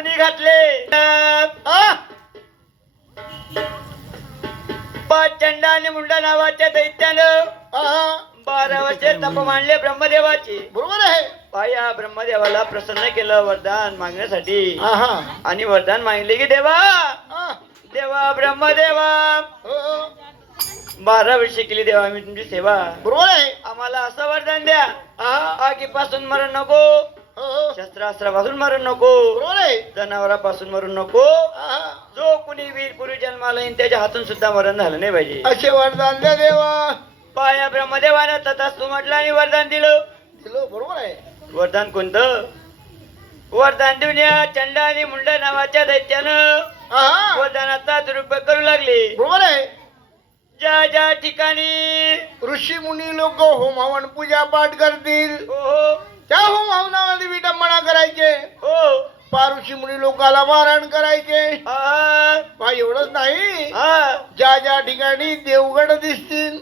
कोणी घातले? चंडा आणि मुंडा नावाच्या दैत्यानं 12 वर्षे तप मांडले ब्रह्मदेवाची. बरोबर आहे. पाया ब्रह्मदेवाला प्रसन्न केलं वरदान मागण्यासाठी. आणि वरदान मागितले की देवा देवा ब्रह्मदेवा 12 वर्षे केली देवा आम्ही तुमची सेवा. बरोबर आहे. आम्हाला असं वरदान द्या आगीपासून मरण नको, शस्त्रास्त्रापासून मरण नको, जनावरापासून मरण नको, जो कुणी वीर पुरुष जन्माला येईल त्याच्या हातून सुद्धा मरण झालं नाही पाहिजे असे वरदान द्या देवा. पाया ब्रह्मदेवानं तथास्तु म्हटलं आणि वरदान दिलं. बरोबर आहे. वरदान कोणतं? वरदान देऊन या चंडा आणि मुंडा नावाच्या दैत्यानं वरदानाचा दुरुपयोग करू लागले. बरोबर आहे. ज्या ज्या ठिकाणी ऋषी मुनी लोक होम हवन पूजा पाठ करतील त्या होम हवनामध्ये विडंबना करायचे. ऋषी मुनी लोकाला मारहाण करायचे. एवढंच नाही, ज्या ज्या ठिकाणी देवगण दिसतील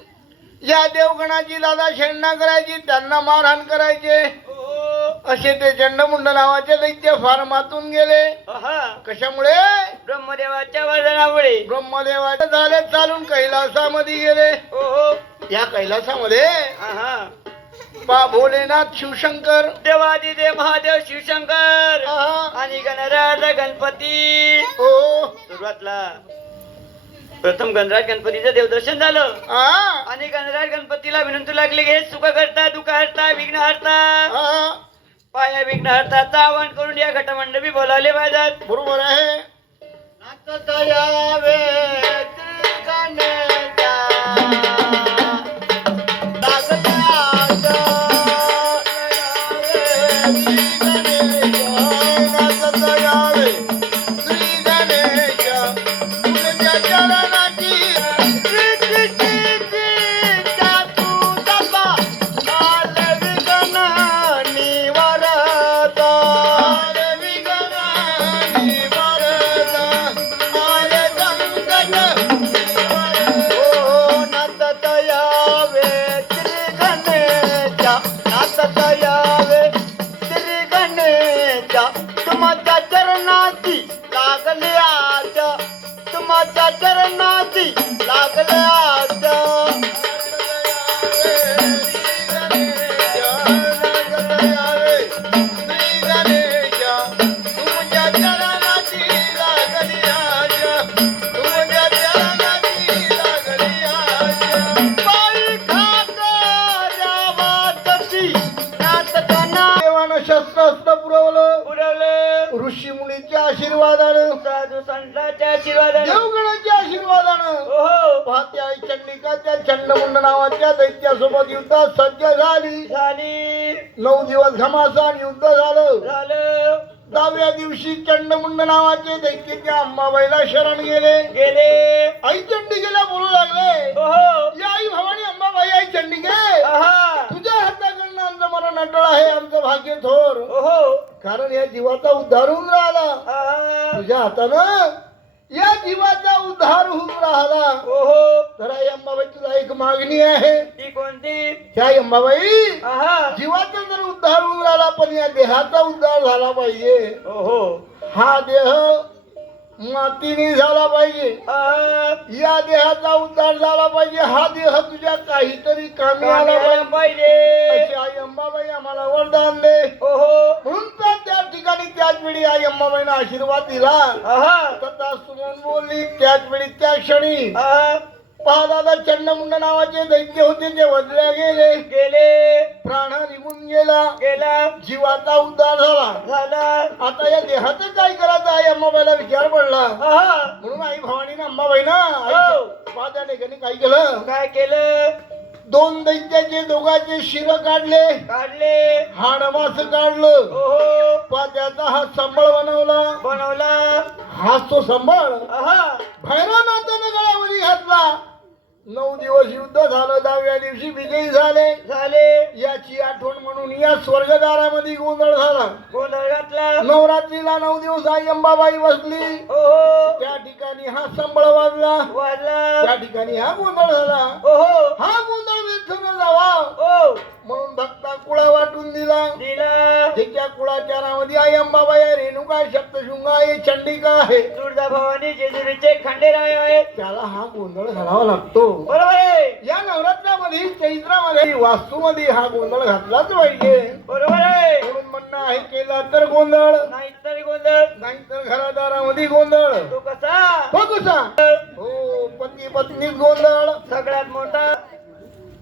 या देवगणाची दादा शेणना करायची, त्यांना मारहाण करायचे. असे ते चंडमुंड नावाचे दैत्य फार मातून गेले. कशामुळे? ब्रह्मदेवाच्या वरदानामुळे. ब्रह्मदेवाचे झाले चालून कैलासामध्ये गेले. या कैलासामध्ये भोलेनाथ शिवशंकर देवादिदेव महादेव शिवशंकर आणि गणराज गणपती. सुरुवातला प्रथम गणराज गणपतीचं देवदर्शन झालं आणि गणराज गणपतीला विनंती लागली की सुख करता दुःख हरता विघ्न हरता पाया विघ्न हरताचं आवाहन करून या घटमंडपी बोलावले पाहिजेत. बरोबर आहे. चरणाची लागले आज शस्त्रास्त्र पुरवलं. ऋषी मुनीच्या आशीर्वादानं, साधू संतांच्या आशीर्वादानं, देवगणाच्या आशीर्वादानं पाहत्या चंडिकाच्या चंडमुंड नावाच्या दैत्यासोबत युद्धात सज्ज झाली. 9 दिवस घमासान युद्ध झालं. 10व्या दिवशी चंडमुंड नावाचे दैत्य त्या अंबाबाईला शरण गेले. आई चंडिकेला बोलू लागले, या आई भवानी अंबाबाई, आई चंडिके, तुझ्या हाताकडनं आमचं मरण अटळ आहे, आमचं भाग्य थोर. कारण या जीवाचा उद्धार होऊन राहिला. तुझ्या हातानं या जीवाचा उद्धार होऊन राहिला. तर आई अंबाबाई तुला एक मागणी आहे. ती कोणती? त्या अंबाबाई, जीवाचा जर उद्धार होऊन राहिला पण या देहाचा उद्धार झाला पाहिजे. हा देह मातीने झाला पाहिजे, या देहाचा उद्धार झाला पाहिजे. हा देह तुझ्या काहीतरी कामी आला पाहिजे अशी आई अंबाबाई आम्हाला वरदान दे. म्हणून त्या ठिकाणी त्याच वेळी आई अंबाबाईने आशीर्वाद दिला. तथास्तु म्हणून बोलली. त्याच वेळी त्या क्षणी पहा दादा, चंडमुंड नावाचे दैत्य होते ते वधल्या गेले. प्राण निघून गेला. जीवाचा उद्धार झाला. आता या देहाचं काय करायचं आई अंबाबाईला विचार पडला. म्हणून आई भवानीने अंबाबाईनं त्या ठिकाणी काय केलं? 2 दैत्याचे दोघांचे शिर काढले, हाडमास काढलं. त्याचा हा संबळ बनवला. हा तो संबळ भैरवनाथाने गळ्यामध्ये घातला. 9 दिवस युद्ध झालं. 10व्या दिवशी विजयी झाले. याची आठवण म्हणून या स्वर्गदारामध्ये गोंधळ घातला. नवरात्रीला 9 दिवस आई अंबाबाई बसली. त्या ठिकाणी हा संबळ वाजला. त्या ठिकाणी हा गोंधळ झाला. हा गोंधळ विठ्ठल जावा म्हणून भक्ता कुळा वाटून दिला. त्याच्या कुळाच्या नावामध्ये आई अंबाबाई आहे, रेणुका, सप्तशृंगा आहे, चंडिका आहे, दुर्गा भवानी, जेजुरीचे खंडेराय आहेत. त्याला हा गोंधळ घालावा लागतो. बरोबर आहे. या नवरात्रामध्ये चैत्रामध्ये वास्तूमध्ये हा गोंधळ घातलाच पाहिजे. बरोबर आहे. म्हणून म्हणणं आहे केला तर गोंधळ, नाही तर गोंधळ, नाही तर घरादारामध्ये गोंधळ. तो कसा? तो कसा? हो, पती पत्नीत गोंधळ. सगळ्यात मोठा.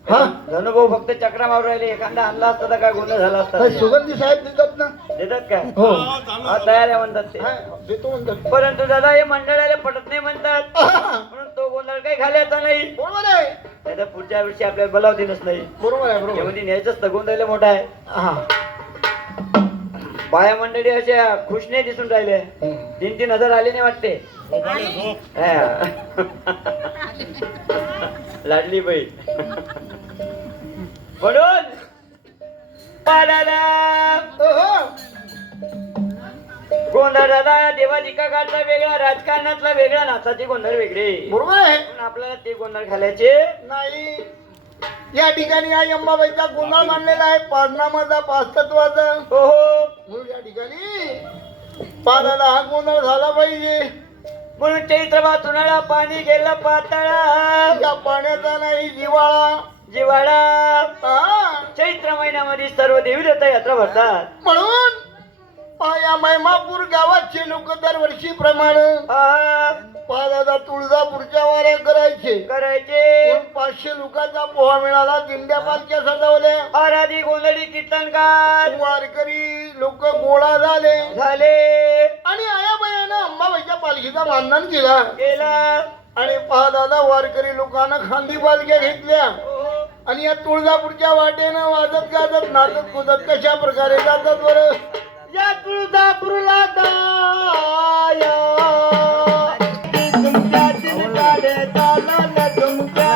हा, धनुभाऊ फक्त चक्रा मारून राहिले. एखादा आणला असता तर काय गोंधळ झाला असता. काय सुगंधी साहेब देतात ना? देतात काय? हो, हा, तयार आहे म्हणतात ते. हा, देतो म्हणतात. परंतु दादा हे मंडळाला पटत नाही म्हणतात. म्हणून तो गोंधळ काही घालायचा नाही. बरोबर आहे, नाही तर पुढच्या वर्षी आपल्याला बोलावतीलच नाही. बरोबर आहे, बरोबर आहे. त्यामध्ये न्यायचंच तर गोंधळ मोठा आहे. हा. बाया मंडळी अशा खुश नाही दिसून राहिले. 3-3 हजार आले नाही वाटते. लाडली बाई म्हणून गोंधळ दादा देवाधिका काढता वेगळा, राजकारणातला वेगळा, नाचाचे गोंधळ वेगळे. बरोबर आहे. पण आपल्याला ते गोंधळ घालायचे नाही. या ठिकाणी आई अंबाबाईचा गोंधळ मांडलेला आहे, पाचनामाचा, पाचतत्वाचा. हो म्हणून या ठिकाणी पादाला हा गोंधळ झाला पाहिजे. म्हणून चैत्र मास उन्हाळा, पाणी गेलं पातळा, या पाण्याचा नाही जिवाळा. जिवाळा. चैत्र महिन्यामध्ये सर्व देवी देवता यात्रा भरतात. म्हणून या महिमापूर गावाचे लोक दरवर्षीप्रमाणे पादाला तुळजापूरच्या वाऱ्या करायचे. म्हणून 500 लोकांचा पोहा मिळाला. दिंड्या पालख्या सजवल्या, आराधी गोंधळी कीर्तनकार वारकरी लोक गोळा झाले आणि आयाबाईनं अंबाबाईच्या पालखीचा मानधन केला. आणि दादा वारकरी लोकांना खांदी पालख्या घेतल्या आणि या तुळजापूरच्या वाटेनं वाजत गाजत नाचत कुदत कशा प्रकारे जातात बरं. या तुळजापूरला दाया तुमच्या दिलगाडे चालल्या तुमच्या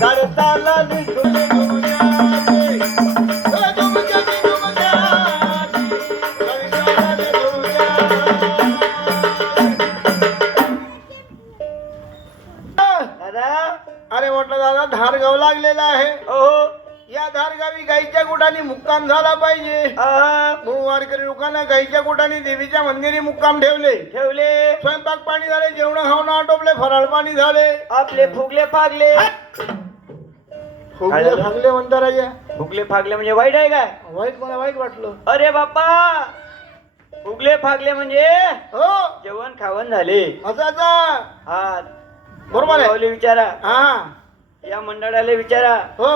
गाड्या चालल्या तुमच्या अरे म्हटलं दादा धारगाव लागलेला आहे. या धारगावी गाईच्या गोठाने मुक्काम झाला पाहिजे. म्हणून वारकरी लोकांना गाईच्या गोठाने देवीच्या मंदिरी मुक्काम ठेवले. स्वयंपाक पाणी झाले, जेवण खावणं आटोपले, फराळ पाणी झाले. आपले फुगले फागले. फुगले फागले म्हणता राजा. फुगले फागले म्हणजे वाईट आहे काय? वाईट, मला वाईट वाटलं. अरे बाप्पा, फुगले फागले म्हणजे हो जेवण खावण झाले. असा हा बरोबर आहे. विचारा, हा या मंडळाला विचारा. हो,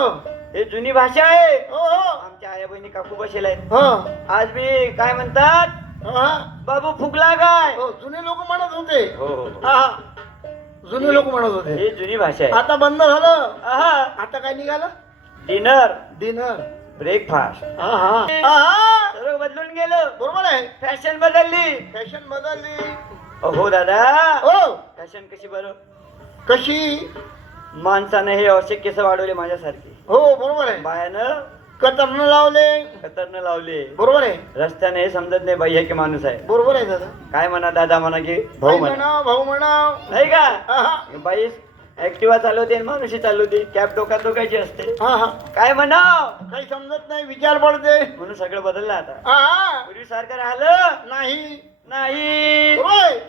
हे जुनी भाषा आहे. हो, आमच्या आया बहिणी काकू बसेल आहेत. हो, आज मी काय म्हणतात, बाबू फुगला काय? हो, जुने लोक म्हणत होते. हो, हा, जुने लोक म्हणत होते. हे जुनी भाषा आहे. आता बंद झालं. आहा, आता काय निघालं? Dinner, breakfast. सर्व बदलून गेलं. बरोबर आहे. फॅशन बदलली. हो दादा. हो, फॅशन कशी बरं? कशी? माणसाने हे असे केस वाढवले माझ्यासारखे. हो बरोबर आहे. बायानं कतरनं लावले. बरोबर आहे. रस्त्याने हे समजत नाही बाई हे की माणूस आहे. बरोबर आहे दादा. काय म्हणा दादा म्हणा की भाऊ म्हणा. भाऊ म्हणा नाही का? बाई ऍक्टिव्हा चालवते, माणूशी चालवते, कॅप डोक्यात डोकायची असते. काय म्हणा काही समजत नाही, विचार पडते. म्हणून सगळं बदललं आता. पूर्वी सारखं राहिलं नाही.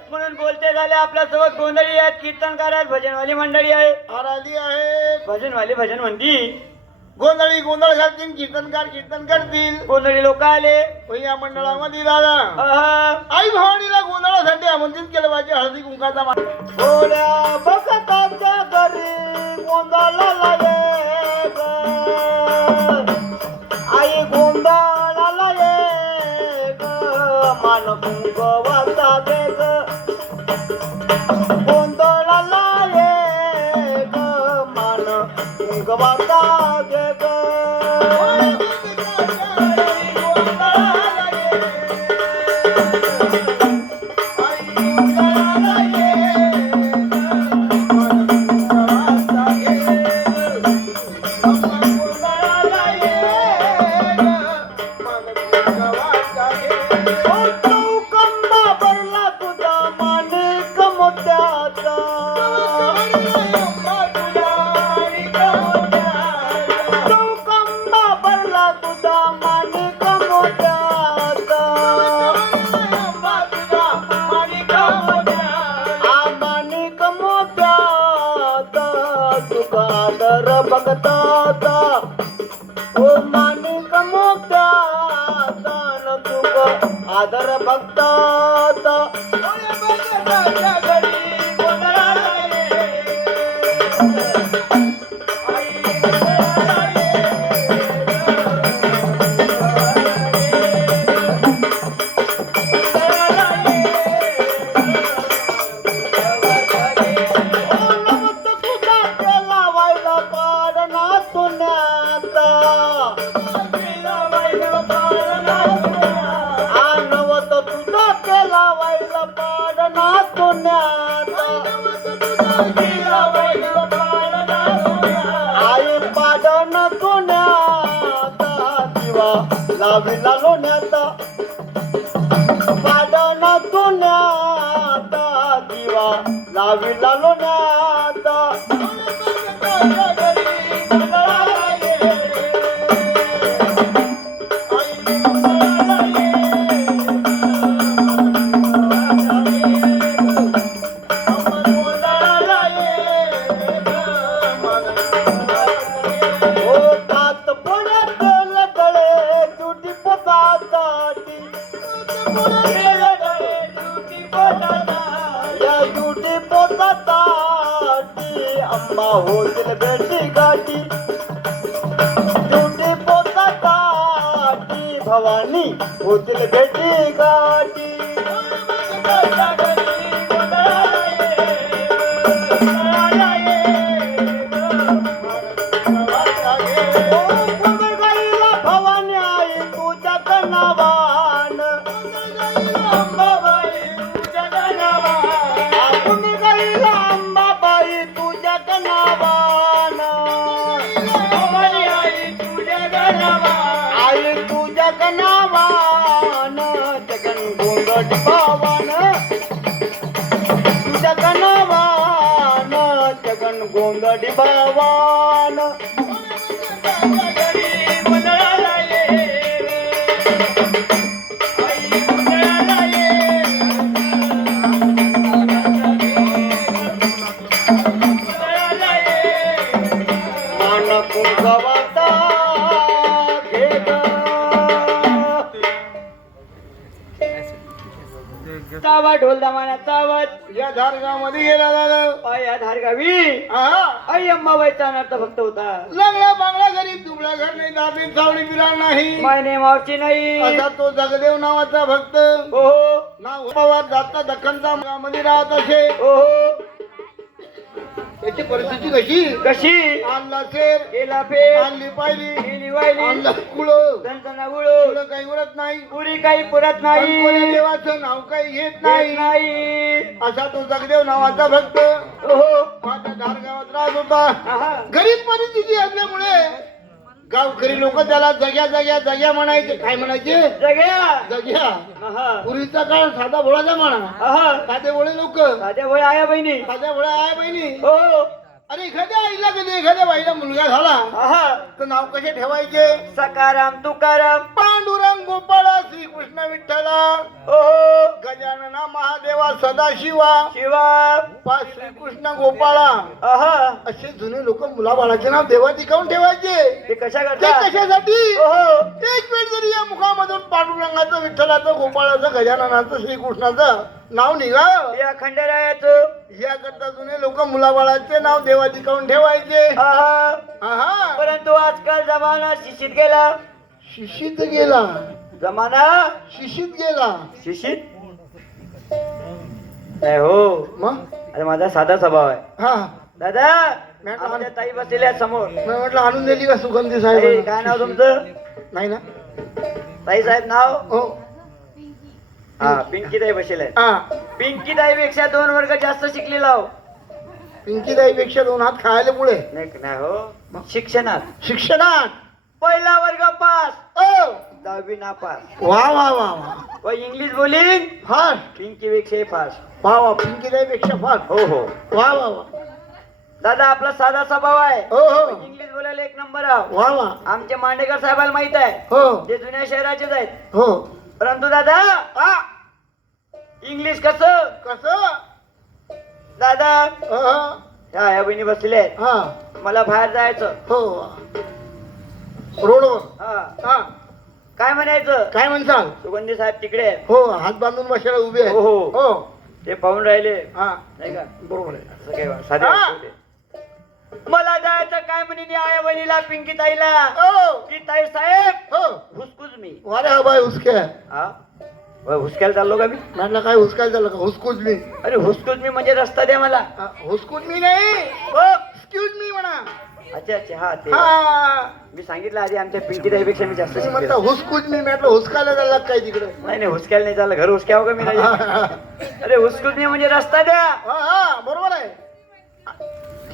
म्हणून बोलते झाले. आपल्या सोबत गोंधळी आहेत, कीर्तनकार आहेत, भजनवाली मंडळी आहे. आराधी आहे. भजनवाली भजन म्हणती, गोंधळी गोंधळ घालतील, कीर्तनकार कीर्तन करतील. गोंधळी लोक आले या मंडळामध्ये दादा. आई भवानीला गोंधळासाठी आमंत्रित केलं पाहिजे. हळदी कुंकाचा गोड्या बघताच्या घरी गोंधळाला ये ग. आई गोंधळाला ये ग. मान कुंकवाचा दे ग. गोंधळाला ये ग. मान गवाता गे ग बघता ओ मानिक मोक्याचा न तुक आदर बघता आई पाडन सोन्याचा दिवा लाविला लोण्याचा पाडन सोन्याचा दिवा लाविला लोण्याचा अम्मा होतील बेटी गाठी तुझी पोताची भवानी होतील बेटी गाठी भवानी आई तुझ्या कनावान गोंधळी भवान मान कुंगवाता तावा ढोल दमानाचा आवाज या धारगामध्ये गेला दादा या धारगावी हा आई अंबाबाईचा अनर्थ भक्त होता. लंगडा बांगडा गरीब दुबळा घर नाही दाबी सावळी बिराण नाही मायने मावची नाही असा तो जगदेव नावाचा भक्त ओहो नाव पवार जाता दख्खनचा मध्ये राहत असे ओहो त्याची परिस्थिती कशी कशी आणला शेर गेला फेर आणली पाहिली गेली वाहिली आणला कुळं दणदणा गुळो कुळं काही उरत नाही पुरी काही पुरत पण कोणी नाही देवाचं नाव काही घेत घेत नाही नाही असा तो जगदेव नावाचा भक्त ओहो माझ्या धारगावात राहत होता आहा. गरीब परिस्थिती असल्यामुळे गावकरी लोक त्याला जग्या जग्या जग्या म्हणायचे काय म्हणायचे जग्या जग्या आहा. पूर्वीचा काळ साधा भोळाचा म्हणा आहा. साधे भोळे लोक साध्या भोळ्या आया बहिणी साध्या भोळ्या आहे बहिणी हो अरे एखाद्या आईला कधी एखाद्या बाईला मुलगा झाला आहा. तर नाव कसे ठेवायचे सकाराम तुकाराम पांडुरंग गोपाळा श्रीकृष्ण विठ्ठला ओहो गजानना महादेवा सदाशिवा शिवा पा श्रीकृष्ण गोपाळा आहा. असे जुने लोक मुलाबाळाचे नाव देवाची काऊन ठेवायचे ते कशा ते करतात कशासाठी ओहो एक वेळ जरी या मुखामधून पांडुरंगाचं विठ्ठलाचं गोपाळाचं गजाननाचं श्रीकृष्णाचं नाव निघाव या खंडेरायाचं याकरता जुने लोक मुलाबाळाचे नाव देवाची काऊन ठेवायचे आहा. आहा परंतु आजकाल जमाना शिशीत गेला शिशीत गेला जमाना शिशीत गेला शिशीत नाही हो मग अरे माझा साधा स्वभाव आहे हा दादा आमच्या ताई बसलेल्या आहेत समोर. मी म्हटलं आणून दिली का सुगंधी ए, साहेब? काय नाव तुमचं? नाही ना? ताई साहेब नाव? हो. हा, पिंकीताई बसलेल्या आहेत. हा, पिंकीताई पेक्षा 2 वर्ग जास्त शिकलेला हो. पिंकीताई पेक्षा 2 हात खायला पुढे. नाही हो, शिक्षणात शिक्षणात पहिला वर्ग पास, ओ 10वी नापास. वा वा वा वा व इंग्लिश बोलीन फार पिंकी पेक्षा फास. वा वा पिंकीताई पेक्षा फार. हो हो. वा वा वा दादा आपला साधा स्वभाव आहे. हो हो इंग्लिश बोलायला 1 नंबर आहे. वा वा आमचे मांडेकर साहेबाला माहित आहे, हो जे जुन्या शहराचेच आहेत. हो. परंतु दादा हा इंग्लिश कसं कसं? दादा हा ह्या बहिणी बसलेल्या आहेत. हा मला बाहेर जायचं. हो रोडवर. हा हा काय म्हणायचं? काय म्हणसाल? सुगंधी साहेब तिकडे आहेत. हो हात बांधून बसायला उभे आहेत. हो, हो. हो ते पाहून राहिले हा नाही का? बरोबर आहे. असं काय बा, साधे हा. होते. मला जायचं काय म्हणे आया बहिणीला पिंकी ताईला ओ की ताई साहेब हो हुसकूच मी. वारे हा बाय हुसक्या. हा होय, हुसक्याला चाललो का मी? म्हटलं काय हुसकाय झालं का? हुसकूज मी. अरे हुसकूच मी म्हणजे रस्ता दे मला. हुसकूज मी नाही, एक्सक्यूज मी म्हणा. अच्छा अच्छा हा ते हा मी सांगितलं आधी आमच्या पिंकी ताईपेक्षा मी जास्त तुम्ही शिकलेलो. म्हणता हुसकूज मी म्हटलं हुसकायला झाला काय तिकडे? नाही नाही हुसक्याला नाही चाललं, घर हुसक्यावं का मी हा राजा? अरे हुसकूच मी म्हणजे रस्ता द्या. हा बरोबर आहे.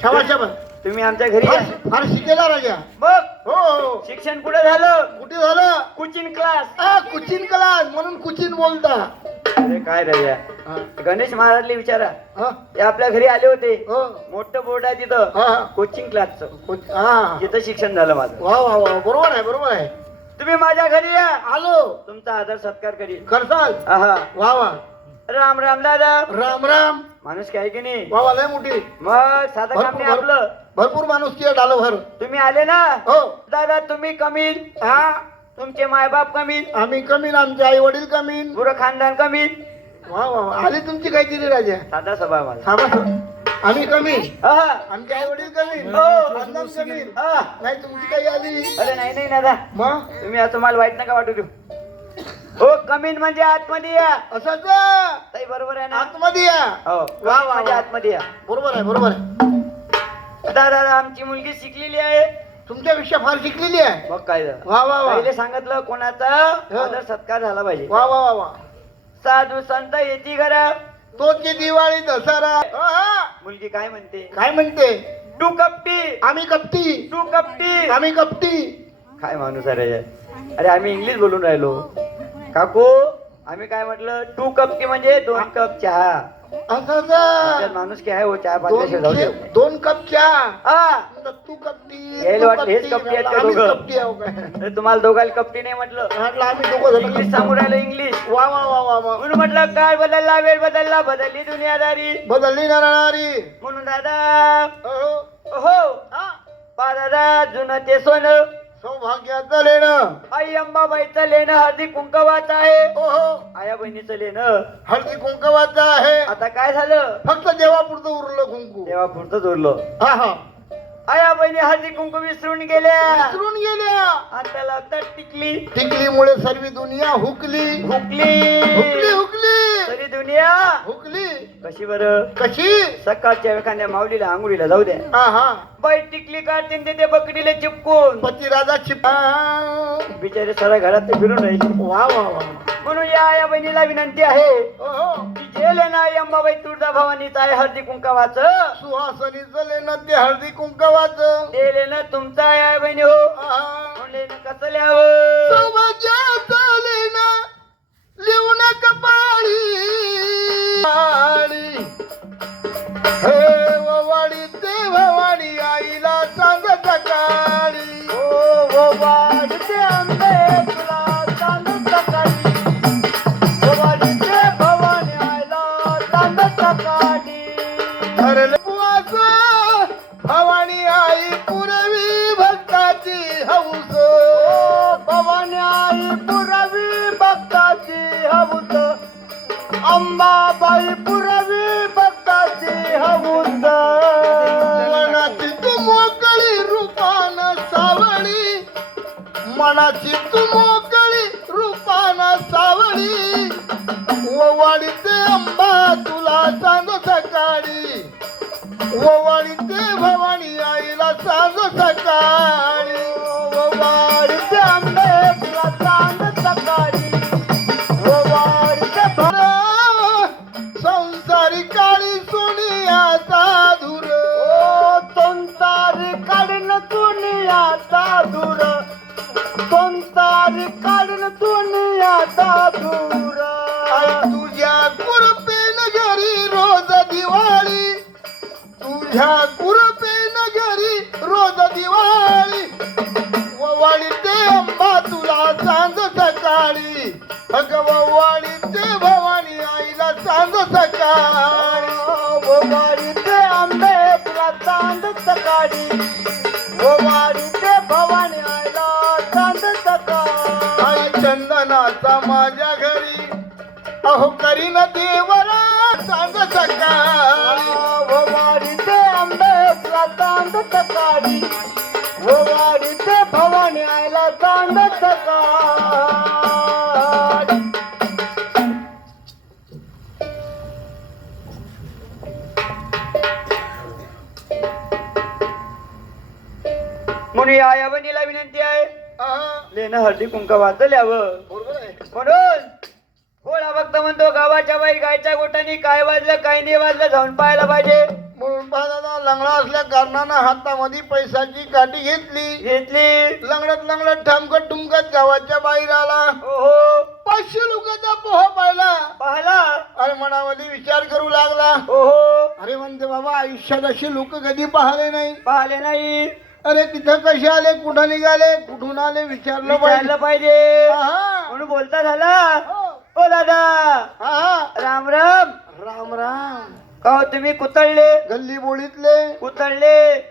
शाबास शाबास. तुम्ही आमच्या घरी या. फार शिकेला राजा. मग हो हो. शिक्षण कुठे झालं? कुठे झालं? Coaching class. कुचिन कला म्हणून कुचिन बोलता. अरे काय राजा, हा, गणेश महाराजला विचारा, हा, ते आपल्या घरी आले होते. हो, मोठं बोर्ड आहे तिथं हा, कोचिंग क्लासचं. हा. तिथं शिक्षण झालं माझं. वा वा वा बरोबर आहे बरोबर आहे. तुम्ही माझ्या घरी या, आलो. तुमचा आदर सत्कार करीन. करसाल? आहा वा वा. राम राम दादा. राम राम. माणूस काय की नाही? वा वा लय मोठी. मग साधं काम नाही आपलं. भरपूर माणूस की डालो भर. तुम्ही आले ना हो. दादा, तुम्ही कमी, हा तुमचे मायबाप कमी, आम्ही कमीन, आमचे आई वडील कमीन. पुरं खानदान कमी. वा वा वा. आली तुमची काहीतरी राजा. साधा सभा माझा. थांबा. आम्ही कमी, आहा. आमचे आई वडील कमी, हो. खानदान कमी. आहा. नाही तुमची काही आली. अरे नाही नाही दादा, मग तुम्ही असं मला वाईट नका वाटू देऊ. हो कमीन म्हणजे आतमध्ये या. असंच ताई बरोबर आहे ना? आतमध्ये या. हो वा, वा, म्हणजे वा. आतमध्ये या. बरोबर आहे बरोबर आहे. दादा आमची मुलगी शिकलेली आहे. तुमच्यापेक्षा फार शिकलेली आहे. मग काय झालं? वा वा वा. पहिले सांगितलं कोणाचा आदर सत्कार झाला पाहिजे. वा वा वा वा. साधू संत येती घरा. तोची दिवाळी दसरा. मुलगी काय म्हणते? काय म्हणते? तू कपटी, आम्ही कपटी, तू कपटी. आम्ही कपटी. काय माणूस आहे रे? अरे आम्ही इंग्लिश बोलून राहिलो. काकू आम्ही काय म्हटलं? 2 कप म्हणजे 2 कप चहा. असं माणूस की आहे हो, चहा पाण्याशिवाय जाऊ देत नाही. 2 कप चहा. हा. तू कपटी, यायला तू वाटलं हेच कपटी आहेत का आम्ही दोघं? कपटी आहो काय? अरे तुम्हाला दोघांना कपटी नाही म्हटलं, म्हटलं आम्ही दोघं जण इंग्लिश सांगू राहिलो इंग्लिश. वा वा वा वा वा. म्हणून म्हटलं काळ बदलला, वेळ बदलला, बदलली दुनियादारी. बदलली ना राहणारी. म्हणून दादा हो. हो हा. पा दादा, जुनं ते सोनं, सौभाग्याचं लेणं. आई अंबाबाईचं लेणं हळदी कुंकवाचं आहे. ओहो. आया बहिणीचं लेणं हळदी कुंकवाचं आहे. आता काय झालं? फक्त देवापुरतं उरलं कुंकू. तेव्हा पुढचं उरलं. हा हा. आया बहिणी हळदी कुंकू विसरून गेल्या. विसरून गेल्या. आणि त्याला अगदी टिकली, टिकलीमुळे सर्व दुनिया हुकली. हुकली, हुकली हुकली तरी दुनिया हुकली. कशी बरं? कशी? सकाळच्या एखाद्या माऊलीला आंघोळीला जाऊ द्या. हा हा. बाई टिकली काढते ते बकडीला चिपकून. पतिराजा चिपा. बिचारे साऱ्या घरात ते फिरून राहिले. वा वा वा. म्हणून या आया बहिणीला विनंती आहे ओहो. की जे लेणं आई अंबाबाई तुळजा भवानीचं आहे हळदी कुंकावाचं, सुहासनीचं लेणं ते हळदी कुंकवाचं. ते लेणं तुमचं आहे आया बहिणी हो. आहा. म्हणून लेणं कसं लिहावं? सौभाग्याचं लेणं लिहून कपाळी. हे ववाडी ते भवानी आईला सांग सकाळी. ओ वाढते आंबे तुला चांद सकाळी, ओ वाढते भवानी आयला चांद सकाळी. ठरले उपवास भवानी आई पुरवी भक्ताची हौस. भवानी आई पुरवी भक्ताची हौस, अंबाबाई पुरवी भक्ताची हौस. मनाची तू मोकळी रूपान सावळी. मनाची तू मोकळी रूपान सावळी. ववाडीते अंबा तुला चांद सकाळी. ववाडीते भवानी आता दूर तुझ्या कुरपेन घरी रोज दिवाळी तुझ्या कुरपेन घरी रोज दिवाळी ववाळीते अंबा तुला सांज सकाळी अग ववाळीते भवानी आईला सांज सकाळी ववाळीते आंबे तुला चांद सकाळी ववाळीते भवानी आईला चांद सकाळी आई चंदनाचा माझ्या घरी अहो करीन देवरा सांज सकाळी ववाळीते आंबे तुला चांद सकाळी ववाळीते भवानी आईला चांद सकाळी मुनी आया बनीला विनंती आहे लेणं हळदी कुंका वाचल्यावं बरोबर आहे म्हणून थोडा भक्त म्हणतो गावाच्या बाई गायच्या गोटाने काय वाजलं काय नाही वाजलं जाऊन पाहायला पाहिजे म्हणून दादा लंगडा असल्या कारणानं हातामध्ये पैशाची काठी घेतली लंगडत ठमकत टुमकत गावाच्या बाहेर आला ओहो 500 लोकांचा पोहा पाहिला पाहला अरे मनामध्ये विचार करू लागला ओहो अरे म्हणते बाबा आयुष्यात अशी लोक कधी पाहिले नाही पाहिले नाही अरे तिथं कसे आले कुठं निघाले कुठून आले विचारलं विचारलं पाहिजे हा. म्हणून बोलता झाला हो. ओ दादा हा. राम राम राम राम का हो तुम्ही कुतळले गल्ली बोळीतले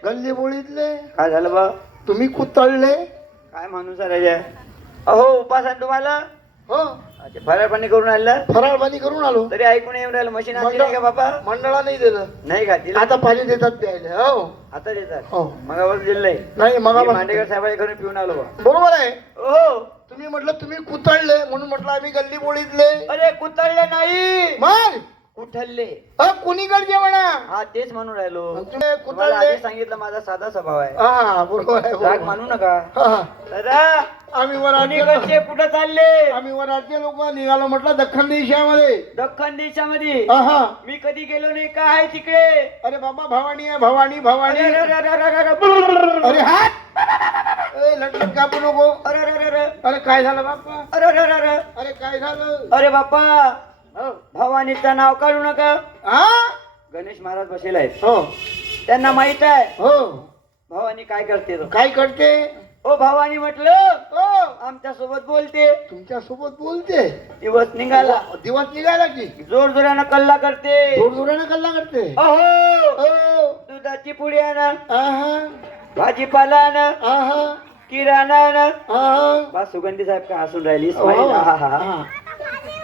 गल्ली बोळीतले काय झालं बा तुम्ही कुतळले काय माणूस आहे राजा अहो उपास आहे तुम्हाला हो अच्छा फराळ पाणी करून आणलं फराळबाजी करून आलो तरी ऐकून येऊन राहिलं मशीन आणली नाही का बापा मंडळा नाही दिलं नाही का दिलं आता पाणी देतात प्यायला हो आता देतात हो मगावर दिलं नाही नाही मग मी मांडेकर साहेबाच्या घरून पिऊन आलो बा बरोबर आहे हो तुम्ही म्हटलं तुम्ही कुतळले म्हणून म्हटलं आम्ही गल्ली बोळीतले अरे कुतळले नाही मग कुठलले कुणीकडचे म्हणा हा तेच म्हणून राहिलो तुम्ही तुम्हाला कुतळले आधी सांगितलं माझा साधा स्वभाव आहे हा बरोबर आहे राग बरोबर. मानू नका हा, हा. दादा आम्ही वराडचे कुणीकडचे कुठं चालले आम्ही वराडचे लोक निघालो म्हटलं दख्खन देशामध्ये दख्खन देशामध्ये हा मी कधी गेलो नाही का आहे तिकडे अरे बाबा भवानी आहे भवानी भवानी अरे अरे अरे अरे अरे अरे अरे हात ए लटलट कापू नको अरे अरे अरे अरे अरे काय झालं बाप्पा अरे अरे अरे अरे अरे काय झालं अरे बाप्पा हो. भवानीचं नाव काढू नका हा गणेश महाराज बसेल आहेत हो त्यांना माहित आहे हो भवानी काय करते तो. काय करते ओ भवानी म्हटलं हो आमच्या सोबत बोलते तुमच्या सोबत बोलते दिवस निघाला दिवस निघाला की जोर जोरानं कल्ला करते जोरजोराने कल्ला करते अहो हो दुधाची पुडी आणा आहा भाजीपाला आणा आहा किराणा आणा आहा बा सुगंधी साहेब का हसून राहिली हो. स्माईल. हा हा हा.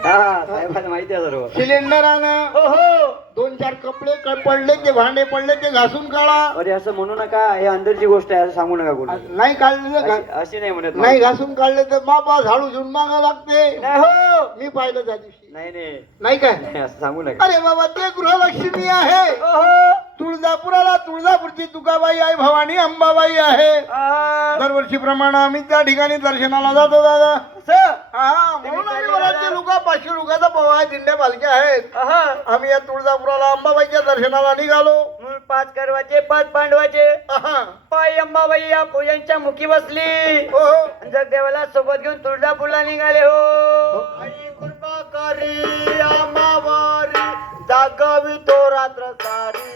हा साहेबांना माहिती आहे सर्व सिलेंडर आणा हो हो 2-4 कपडे पडले ते भांडे पडले ते घासून काढा अरे असं म्हणू नका हे अंदरची गोष्ट आहे असं सांगू नका कोणी नाही काढले तर अशी नाही म्हणत नाही घासून काढले तर बाबा झाडू झुंड मागा लागते नाही हो मी पाहिलं त्या दिवशी नाही नाही नाही काय नाही, असं सांगू नका अरे बाबा ते गृहलक्ष्मी आहे ओहो तुळजापुराला तुळजापूरची तुकाबाई आहे भवानी अंबाबाई आहे आ, दरवर्षी प्रमाणे आम्ही त्या ठिकाणी दर्शनाला जातो दादा असं? हा म्हणून आम्ही वराडचे लोक 500 लोकांचा पोहा दिंड्या पालख्या आहेत आहा. आम्ही या तुळजापुराला अंबाबाईच्या दर्शनाला निघालो म्हणून 5 करवाचे 5 पांडवाचे आहा. पाय अंबाबाई या पूजांच्या मुखी बसली हो हो. जगदेवाला सोबत घेऊन तुळजापूरला निघाले हो आई कृपा करी आमावारी जागावी तो रात्र सारी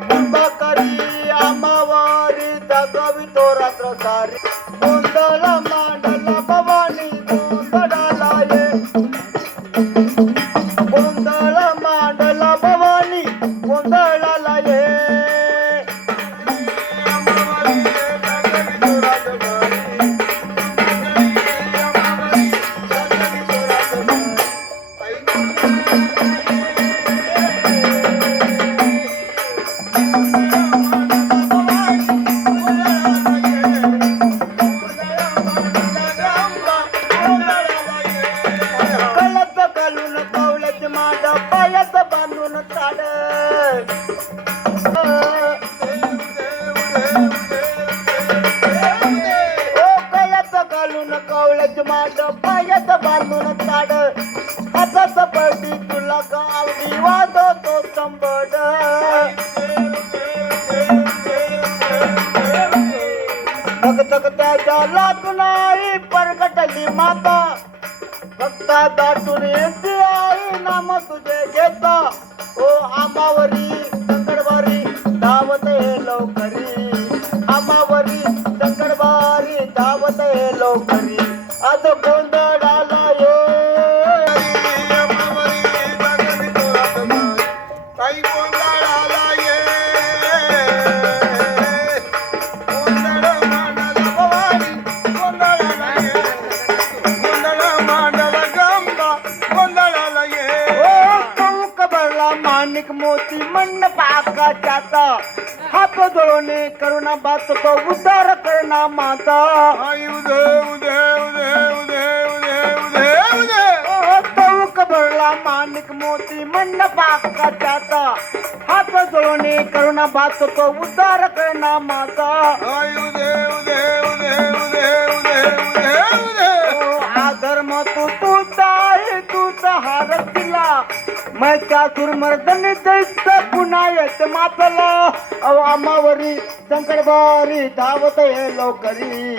कृपा करी आमावारी जागावी तो रात्र सारी गोंधळ मांडला भवानी गोंधळाला ये गोंधळ मांडला भवानी गोंधळाला ये आमावारी जागावी तो रात्र सारी कळत घालून कवळत माड पायात बांधून काढ ओ कळत घालून कवळत माड पायात बांधून काढ हातात पडली तुला गावडी वाजवतो संबड भक्त तकत्याच्या लाटून परगटली माता फक्त दाटून येते आई नाम तुझे घेता ओ आमावरी संकटबारी धावत हे लवकरी आमावरी संकटबारी धावत हे लवकरी आज गोंधळाला ये काही गोंधळाला ये गोंधळ मांडला भवानी गोंधळाला ये गोंधळ मांडला गंगा गोंधळाला ये ओ चौक भरला माणिक मोती मंडपाका जाता हात जोडणे करुणा बात तो उद्धार करना माता आई उदे उदे उदे उदे उदे उदे उदे ओ चौक भरला माणिक मोती मंडपाका जाता हात जोडणे करुणा बात तो उद्धार करना माता आई उदे उदे उदे उदे उदे उदे उदे ओ हा धर्म तुझा आहे तुझा हार दिला मैं त्या दुर्मर्दनी दैत्य पुन्हा येत मातला अव आमावरी संकटबारी धावत हे लवकरी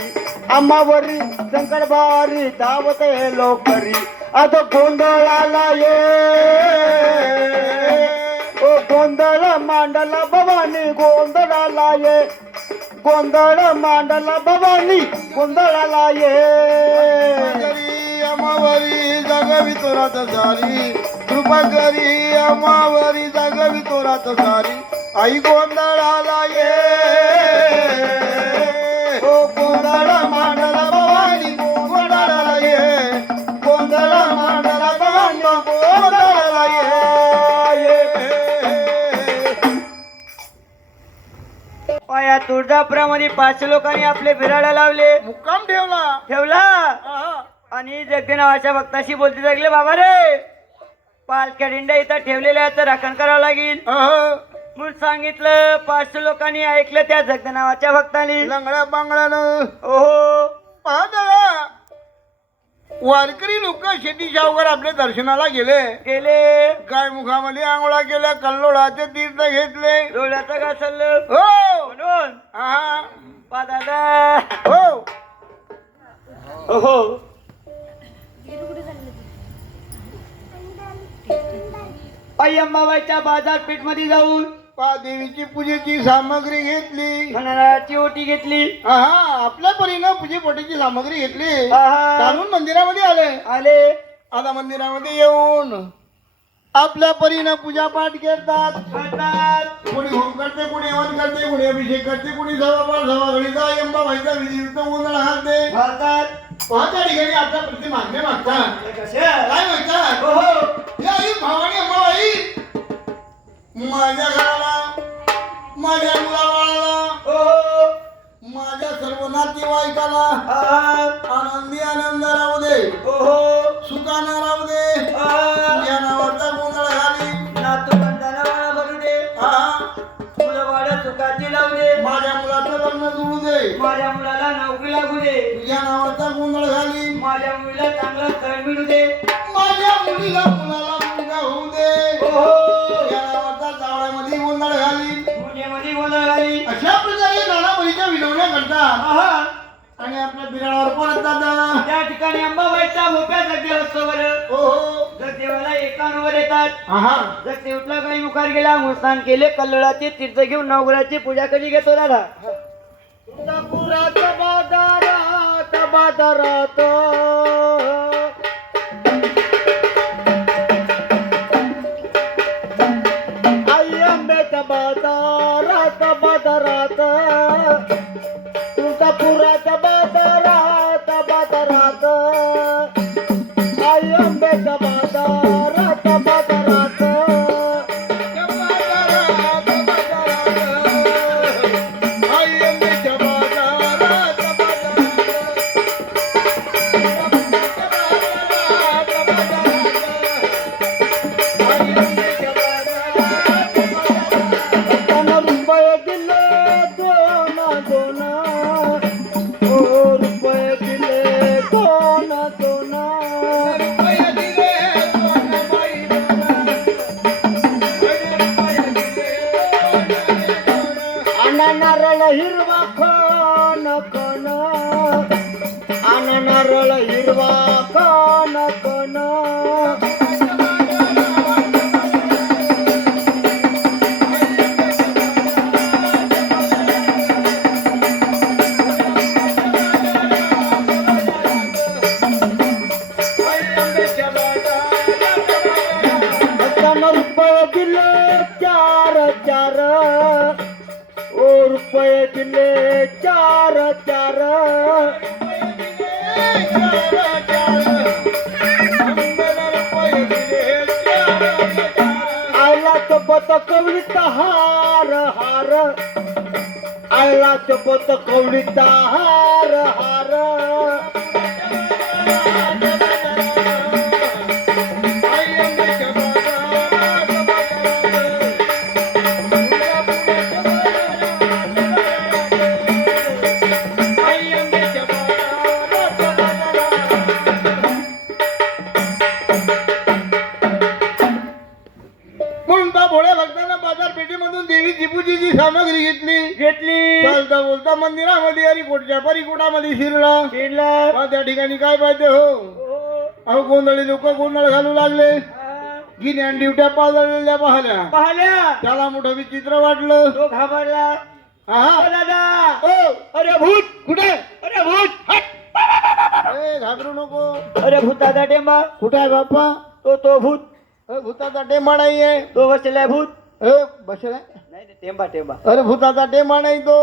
आमावरी संकटबारी धावत हे लवकरी आता गोंधळाला ये ओ गोंधळ मांडला भवानी गोंधळाला ये गोंधळ मांडला भवानी गोंधळाला ये अमावरी जगवी तोरात सारी कृपा करी अमावरी जगवी तोरात सारी आई गोंधळाला ये ओ गोंधळ मांडला भवानी गोंधळाला ये गोंधळ मांडला भवानी गोंधळाला ये या तुळजापुरामध्ये 500 लोकांनी आपले बिराडा लावले मुक्काम ठेवला ठेवला आणि जगदे नावाच्या भक्ताशी बोलते लागले बाबा रे पालख्या दिंड्या इथं ठेवलेल्या आहेत तर राखण करावं लागेल म्हणून सांगितलं 500 लोकांनी ऐकलं त्या जगदे नावाच्या भक्तांनी लंगड्या बांगड्यानं ओहो पाहता वारकरी लोक शेती शाहूकर आपल्या दर्शनाला गेले गेले काय मुखामध्ये आंघोळा केल्या कल्लोळाचे तीर्थ घेतले डोळ्याचं घासलं हो म्हणून हा पा दादा हो ओहो आई अंबाबाईच्या बाजारपेठ मध्ये जाऊन पा देवीची पूजेची सामग्री घेतली खणाची ओटी घेतली हा आपल्या परीनं पूजेपोटीची सामग्री घेतली आहा. चालून मंदिरामध्ये आले आता मंदिरामध्ये येऊन आपल्या परीनं पूजापाठ करतात कोणी होम करते कोणी हवन करते कोणी अभिषेक करते कोणी सभा घडीचा अंबाबाईचा विधियुक्त गोंधळ घालते पाहत्या ठिकाणी आपल्या प्रति मागणे मागतात काय मागतात या आई भावानी अंबाबाई माझ्या घराला माझ्या मुलाबाळाला माझ्या सर्व नातेवाईकाला आनंदी आनंद राहू दे सुखानं राहू दे या नावाचा गोंधळ घाली भरू दे मुलं वाड्या सुखाची लावू दे माझ्या मुलाचं लग्न जुळू दे माझ्या मुलाला नोकरी लागू दे या नावाचा गोंधळ घाली माझ्या मुलीला चांगलं स्थळ मिळू दे माझ्या मुलीला मुलाला मुलगा होऊ दे या नावाचा जावळ्यामध्ये गोंधळ घाली मुलीमध्ये गोंधळ घाली अशा प्रकारे नाना बळीच्या विनवण्या करतात आणि आपल्या बिराडावर परत जातात त्या ठिकाणी अंबाबाईचा मोठ्या जगदेव असतोवर जगदेवाला एकांवर येतात जगदेवला काही मुखार गेला मुस्तान केले कल्लोळाचे तीर्थ घेऊन नवग्रहाची पूजा कधी घेतो दादा बाजारात आई आंब्याच्या बाजारात बाजारात तुमचा पुराच्या बाजारात बाजारात आई आंब्याच्या बाजारात बाजारात आई आंब्याच्या बाजारात रुपये दिले दोन दोन रुपये दिले दोन दोन नारळ हिरवा खण खण काना नारळ हिरवा कान कन रुपये दिले चार चार ओ रुपये दिले चार चार आयला चपत कवळीचा हार हार आयला चपत कवळीचा हार हार भोळ्या भक्तांना बाजारपेठेमधून देवी जिपूजीची सामग्री घेतली चालता बोलता मंदिरामध्ये आणि कोटच्या परिकुटामध्ये शिरला त्या ठिकाणी काय पाहिजे हो अहो गोंधळी लोक गोंधळ घालू लागले गिन्या ड्युट्या पाजळलेल्या पाहिल्या त्याला मोठं विचित्र वाटलं तो घाबरला दादा अरे भूत कुठे अरे भूत घाबरू नको अरे भूताचा टेंबा कुठे आहे बाप्पा तो भूत भूताचा टेंबा नाहीये तो बसलाय भूत बसलाय नाही टेंबा अरे भूताचा टेंबा नाही तो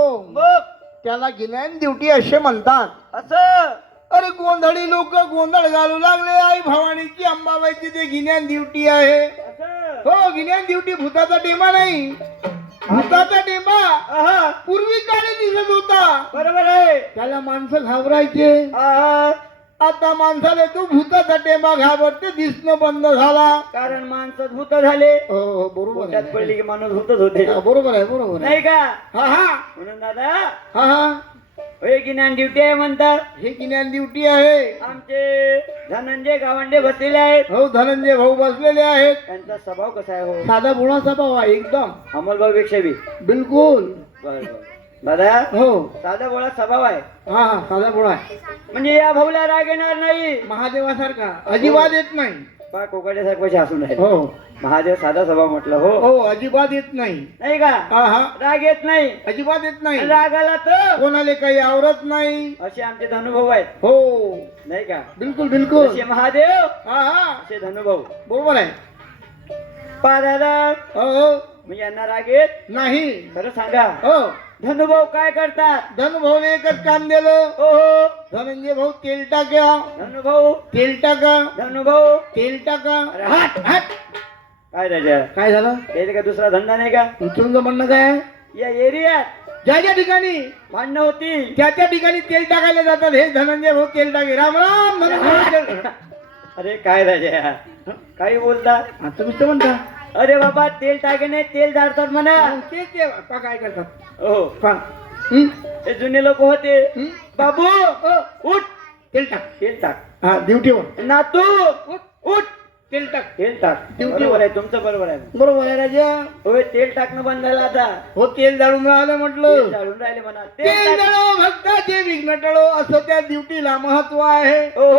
त्याला गिन्यान ड्युटी असे म्हणतात असं अरे गोंधळी लोक गोंधळ घालू लागले आई भवानीची अंबाबाईची ते गिन्यान ड्युटी आहे हो गिन्यान ड्युटी भूताचा टेंबा नाही भूताचा टेंबा पूर्वी काळी दिसत होता बरोबर आहे त्याला माणसं घाबरायचे आता माणसाला तू भूताचा टेंबा घाबरते दिसणं बंद झाला कारण माणसं भूत झाले हो बरोबर त्यात पडली की माणूस भूतच होते बरोबर आहे नाही का म्हणून दादा हे गिन्यान ड्युटी आहे म्हणतात हे गिन्यान ड्युटी आहे आमचे धनंजय गावंडे बसलेले आहेत हो धनंजय भाऊ बसलेले आहेत त्यांचा स्वभाव कसा आहे हो साधा बुणा स्वभाव आहे एकदम अमोल पेक्षा बी बिलकुल दादा हो साधा बोळा स्वभाव आहे साधा बोळा आहे म्हणजे या भाऊला राग येणार नाही महादेवासारखा अजिबात येत नाही पा कोकाट्यासारखं हसून आहे हो महादेव साधा स्वभाव म्हटलं हो अजिबात येत नाही का राग येत नाही अजिबात येत नाही रागाला तर कोणाला काही आवरत नाही असे आमचे धनुभाऊ आहेत हो नाही का बिलकुल असे महादेव असे धनुभाऊ बरोबर आहे पा दादा हो मी यांना राग येत नाही खरं सांगा हो धनुभाऊ काय करतात धनुभाऊने एकच काम दिलं हो धनंजय भाऊ तेल टाका धनुभाऊ तेल टाका धनुभाऊ तेल टाका हट काय राजा काय झालं ते का दुसरा धंदा नाही का तुमचं म्हणणं काय या एरियात ज्या ठिकाणी भांडणं होती त्या ठिकाणी तेल टाकायला जातात हे धनंजय भाऊ तेल टाके राम राम धनंजय अरे काय राजा काही बोलता तुम्ही तर म्हणता अरे बाबा तेल टाके नाही तेल जाळतात म्हणा ते काय करतात हो हे जुने लोक होते बाबू उठ तेल टाक ड्युटीवर नातू उठ तेल टाक ड्युटीवर आहे तुमचं बरोबर आहे राजा हो तेल टाकणं बंद झालं आता हो तेल जाळून राहिलं म्हटलं जाळून राहिले म्हणा तेल जाळो भक्ताचे विघ्न टळो असं त्या ड्युटीला महत्व आहे हो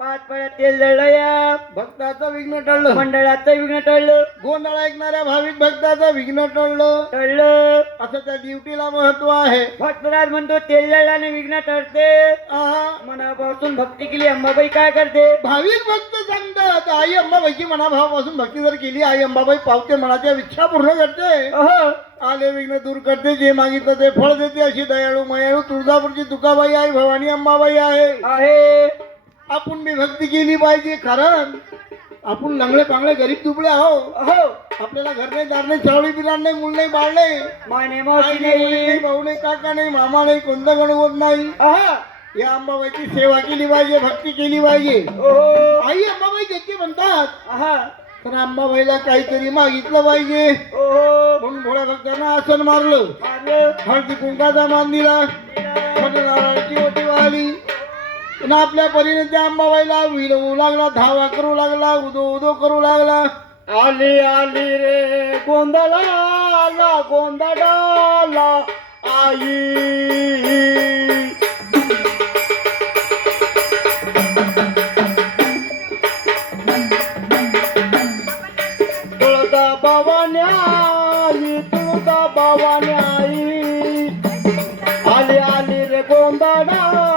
5 पळ्यात तेल जळलं या भक्ताचं विघ्न टळलं मंडळाचं विघ्न टळलं गोंधळ ऐकणाऱ्या भाविक भक्ताचं विघ्न टळलं असं त्या ड्युटीला महत्व आहे भक्तराज म्हणतो तेल जळल्याने विघ्न टळते मनापासून भक्ती केली अंबाबाई काय करते भाविक भक्त सांगतात आई अंबाबाईची मनाभावापासून भक्ती जर केली आई अंबाबाई पावते मनाच्या इच्छा पूर्ण करते आले विघ्न दूर करते जे मागितलं ते फळ देते अशी दयाळू मयाळू तुळजापूरची तुकाबाई आई भवानी अंबाबाई आहे आपण मी भक्ती केली पाहिजे कारण आपण लंगडे पांगडे गरीब दुबळे आहो आपल्याला घर नाही दार नाही चावळी बिराण नाही मूल नाही बाळ नाही माय नाही मावशी नाही भाऊ नाही काका नाही मामा नाही कोणता गणवत नाही या अंबाबाईची सेवा केली पाहिजे भक्ती केली पाहिजे आई अंबाबाई देते म्हणतात तर अंबाबाईला काहीतरी मागितलं पाहिजे म्हणून भोळ्या भक्तांना आसन मारलं हळदी कुंकाचा मान दिला नारळाची ओटी वाहली आपल्या परीने त्या अंबाबाईला विलवू लागला धावा करू लागला उदो करू लागला आली आली रे गोंधळाला गोंधळाला आई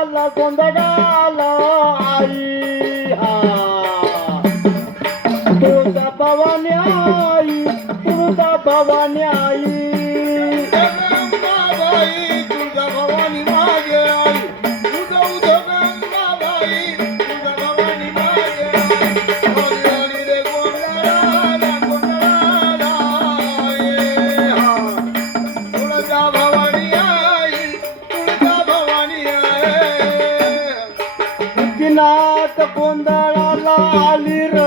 गोंधळाला आई हा तुळजा भवानी आई तुळजा भवानी आई जगदंबाबाई तुळजा भवानी माझे आई तुझं जगदंबाबाई तुळजा भवानी माझे आई हरी हरी रे गोंधळाला गोंधळाला आई हा तुळजा भवानी आई तुळजा भवानी आई नाथ गोंधळाला आली र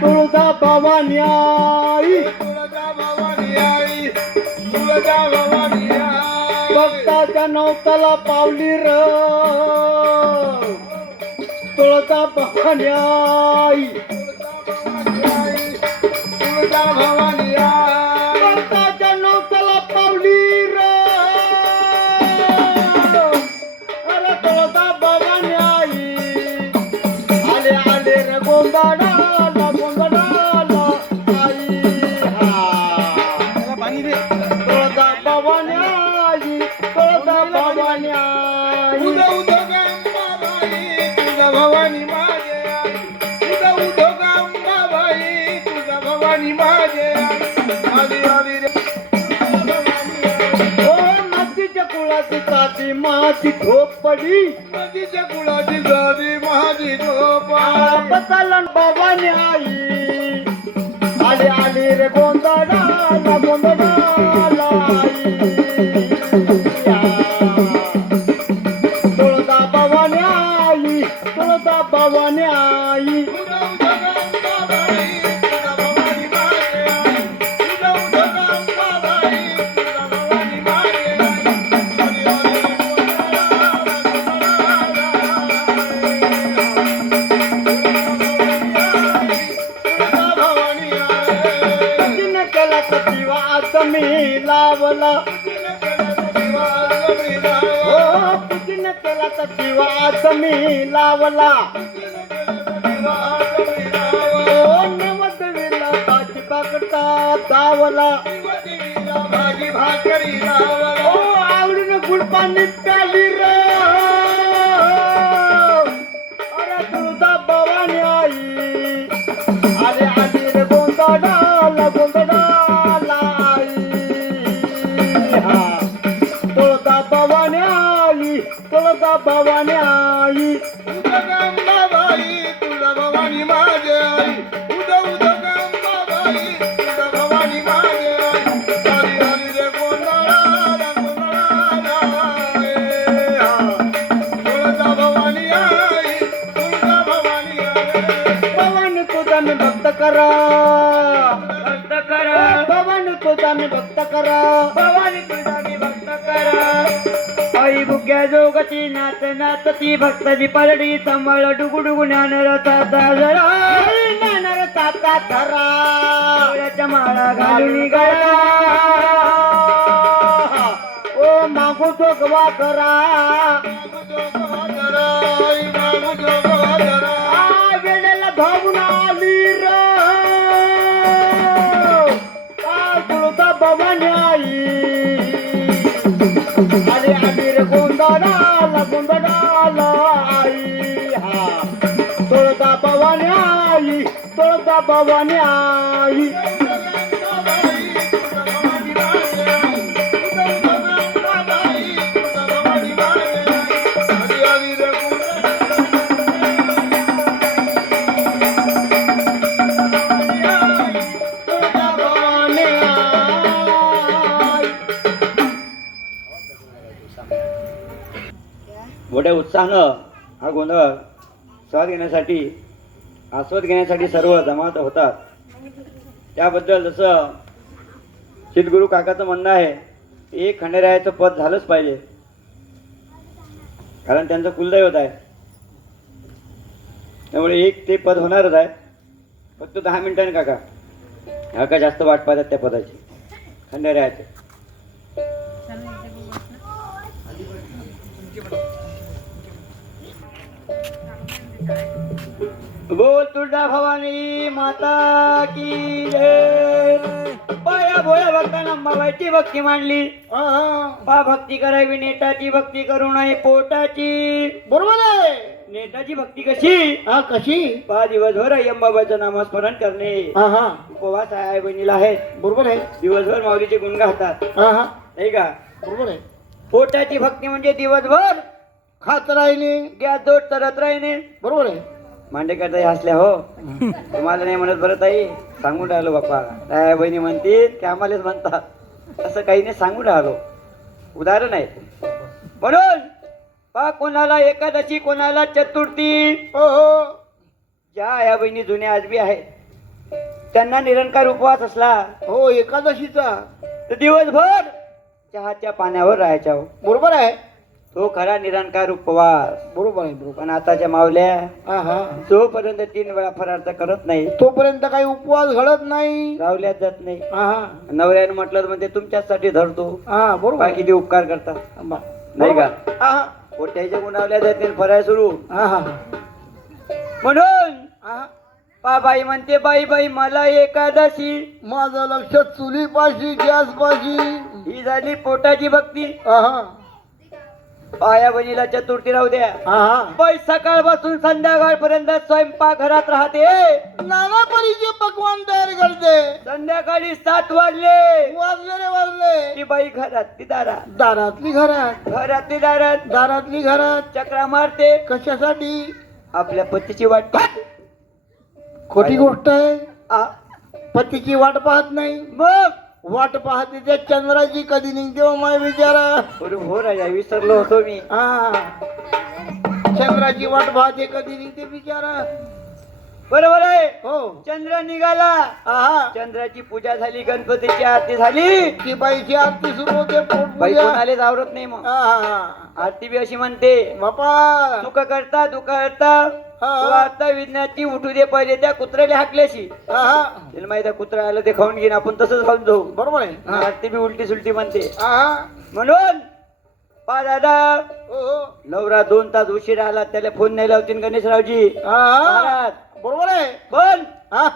तुळजा भवानी आई तुळजा भवानी आई तुळजा भवानी आई भक्ताच्या नवताला पावली र तुळजा भवानी आई तुळजा भवानी आई भक्ताच्या नवताला पावली र अरे तुळजा भवानी आई आले आले रे गोंधळाला गोंधळाला आई हा पाणी दे तुळजा भवानी आई तुळजा भवानी आई तुझा भवानी माझे आई तुझा उदोगांबाबाई तुझा भवानी माझे आई आली रे मातीच्या कुळाची ताती माती झोपडी मातीच्या कुळाची ताती माती झोपडी बसालन भवानी आई आली आली रे गोंधळाला गोंधळाला आई तुळजा भवानी आई तुळजा भवानी आई मी लावला हो पूजन केला तर दिवास मी लावला हो नवदेवीला भाजी पाकटा दावला भाजी भाकरी हो आवडीनं गुळपाणी प्याली रे अरे तुळजा भवानी आई आले आली रे गोंधळाला गोंधळाला तुळजा भवानी आई तुळजा भवानी आई जगदंबाबाई तुळजा भवानी माझे आई जगदंबाबाई तुळजा भवानी माझे आई हरी हरी रे गोंधळाला गोंधळाला तुळजा भवानी आई तुळजा भवानी आई भवानी तुझा मी भक्त करा भक्त करा भवानी तुझा मी भक्त करा भवानी तुझा मी भक्त करा आई बुक्या जोगती नाच नाचती भक्ताची पलडी संबळ डुगुडुगु ज्ञान रथाचा जरा ज्ञान रथाचा थरा डोळ्याच्या माळा घालून गळा ओ मागू जोगवा करा वेळेला धावून आली र तुळजा भवानी आई आली आली रे गोंधळाला गोंधळाला आई हा तुळजा भवानी आई तुळजा भवानी आई मोठ्या उत्साहानं हा गोंधळ स्वाद घेण्यासाठी आस्वाद घेण्यासाठी सर्व जमावत होतात. त्याबद्दल जसं चितगुरु काकाचं म्हणणं आहे, एक खंडेरायाचं पद झालंच पाहिजे, कारण त्यांचं कुलदैवत आहे. त्यामुळे एक ते पद होणारच आहे. फक्त 10 मिनिटांनी काका काका जास्त वाट पाहतात त्या पदाची खंडेरायाचे. बोल तुळजा भवानी माता की जय. या भोळ्या भक्तांना अंबाबाईची भक्ती मांडली. हा. पा भक्ती करावी नेटाची, भक्ती करू नये पोटाची. बरोबर आहे. नेटाची भक्ती कशी? हा कशी? पा दिवसभर आई अंबाबाईचं नामस्मरण करणे. हा हा. उपवास आई बहिणीला आहे. बरोबर आहे. दिवसभर माऊलीचे गुण गातात. हा हा. नाही का? बरोबर आहे. पोटाची भक्ती म्हणजे दिवसभर खात राहिने, गॅस जोड तरत राहिने. बरोबर आहे. मांडेकरताई हसल्या हो. तुम्हाला नाही म्हणत बरं ताई, सांगून राहिलो बाप्पा. काय बहिणी म्हणतील की आम्हालाच म्हणतात, असं काही नाही सांगून राहिलो. उदाहरण आहे म्हणून. पा कोणाला एकादशी, कोणाला चतुर्थी. हो हो. ज्या या बहिणी जुन्या आजबी आहेत त्यांना निरंकार उपवास असला हो एकादशीचा तर दिवसभर चहाच्या पाण्यावर राहायच्या हो. बरोबर आहे. तो खरा निरंकार उपवास. बरोबर आहे. बरोबर. पण आताच्या मावल्या हा हा. जोपर्यंत 3 वेळा फराळाचा करत नाही तोपर्यंत काही उपवास घडत नाही. रावल्यात जात नाही. हा हा. नवऱ्याने म्हटलं म्हणजे तुमच्यासाठी धरतो. हा बरोबर. बाकी किती उपकार करतात नाही का? हा हा. पोट्याच्या गुणावल्या जातील फराळ सुरू. हा हा. म्हणून हा. बाई म्हणते बाई बाई मला एकादशी. माझं लक्ष चुलीपाशी गॅस पाशी. ही झाली पोटाची भक्ती. हा हा. पाया बहिणीला चतुर्थी राहू द्या. हा हा. बाई सकाळपासून संध्याकाळपर्यंत स्वयंपाक घरात राहते. नाना परीचे पकवान तयार करते. संध्याकाळी 7 वाजले वाजले रे वाजले. की बाई घरातली दारात, दारातली घरात, घरातली दारात दारातली घरात. चक्रा मारते. कशासाठी? आपल्या पतीची वाट पाहते. खोटी गोष्ट आहे. आ, पतीची वाट पाहत नाही. मग वाट पाहते त्या चंद्राची. कधी निघते हो माय विचारा. हो राजा विसरलो होतो मी. हा. चंद्राची वाट पाहते कधी निघते बिचारा. बरोबर आहे. हो. चंद्र निघाला. हा. चंद्राची पूजा झाली, गणपतीची आरती झाली की बाईची आरती सुरू होते. बाई पोटपूजा. कोणालाच आवरत नाही. मग हा. आरती बी अशी म्हणते, बापा. दुःख करता दुःख करता हा. वार्ता विज्ञाची उठू दे पहिले त्या कुत्र्याला हाकल्याशी. हा. तिला माहिती आहे कुत्रा आलं ते खाऊन घेईन, आपण तसंच खाऊन जाऊ. बरोबर आहे. हा. आरती बी उलटी सुलटी म्हणते. हा. म्हणून पा दादा हो, हो. नवरा 2 तास उशीर आला, त्याला फोन नाही लावतील गणेशरावजी हा. महाराज. बरोबर आहे. पण हा.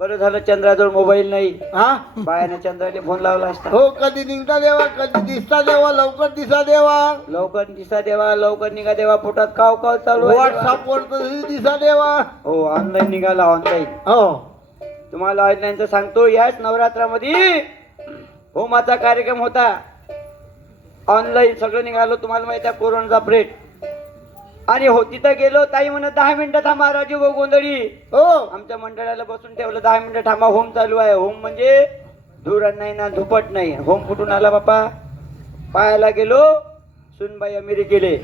बरं झालं चंद्राजवळ मोबाईल नाही. हा. बायाने चंद्राला फोन लावला असता. हो. कधी निघता देवा, कधी दिसता देवा, लवकर दिसा देवा. लवकर दिसा देवा, लवकर निघा देवा. पोटात काव काव चालू आहे देवा. व्हॉट्सअप वर तरी दिसा देवा. हो ऑनलाईन निघाला. ऑनलाईन हो. तुम्हाला ऑनलाईनचं सांगतो. याच नवरात्रामध्ये होमाचा कार्यक्रम होता. ऑनलाईन सगळं निघालो. तुम्हाला माहिती आहे कोरोनाचा प्रेट. आणि हो तिथं गेलो. ताई म्हणत 10 मिनिटं थांबा राजू भाऊ गोंधळी. हो. आमच्या मंडळाला बसून ठेवलं. 10 मिनिटं थांबा, होम चालू आहे. होम म्हणजे धुरण नाही ना धुपट नाही. होम कुठून आला बापा? पाहायला गेलो. सुनबाई अमेरिकेले,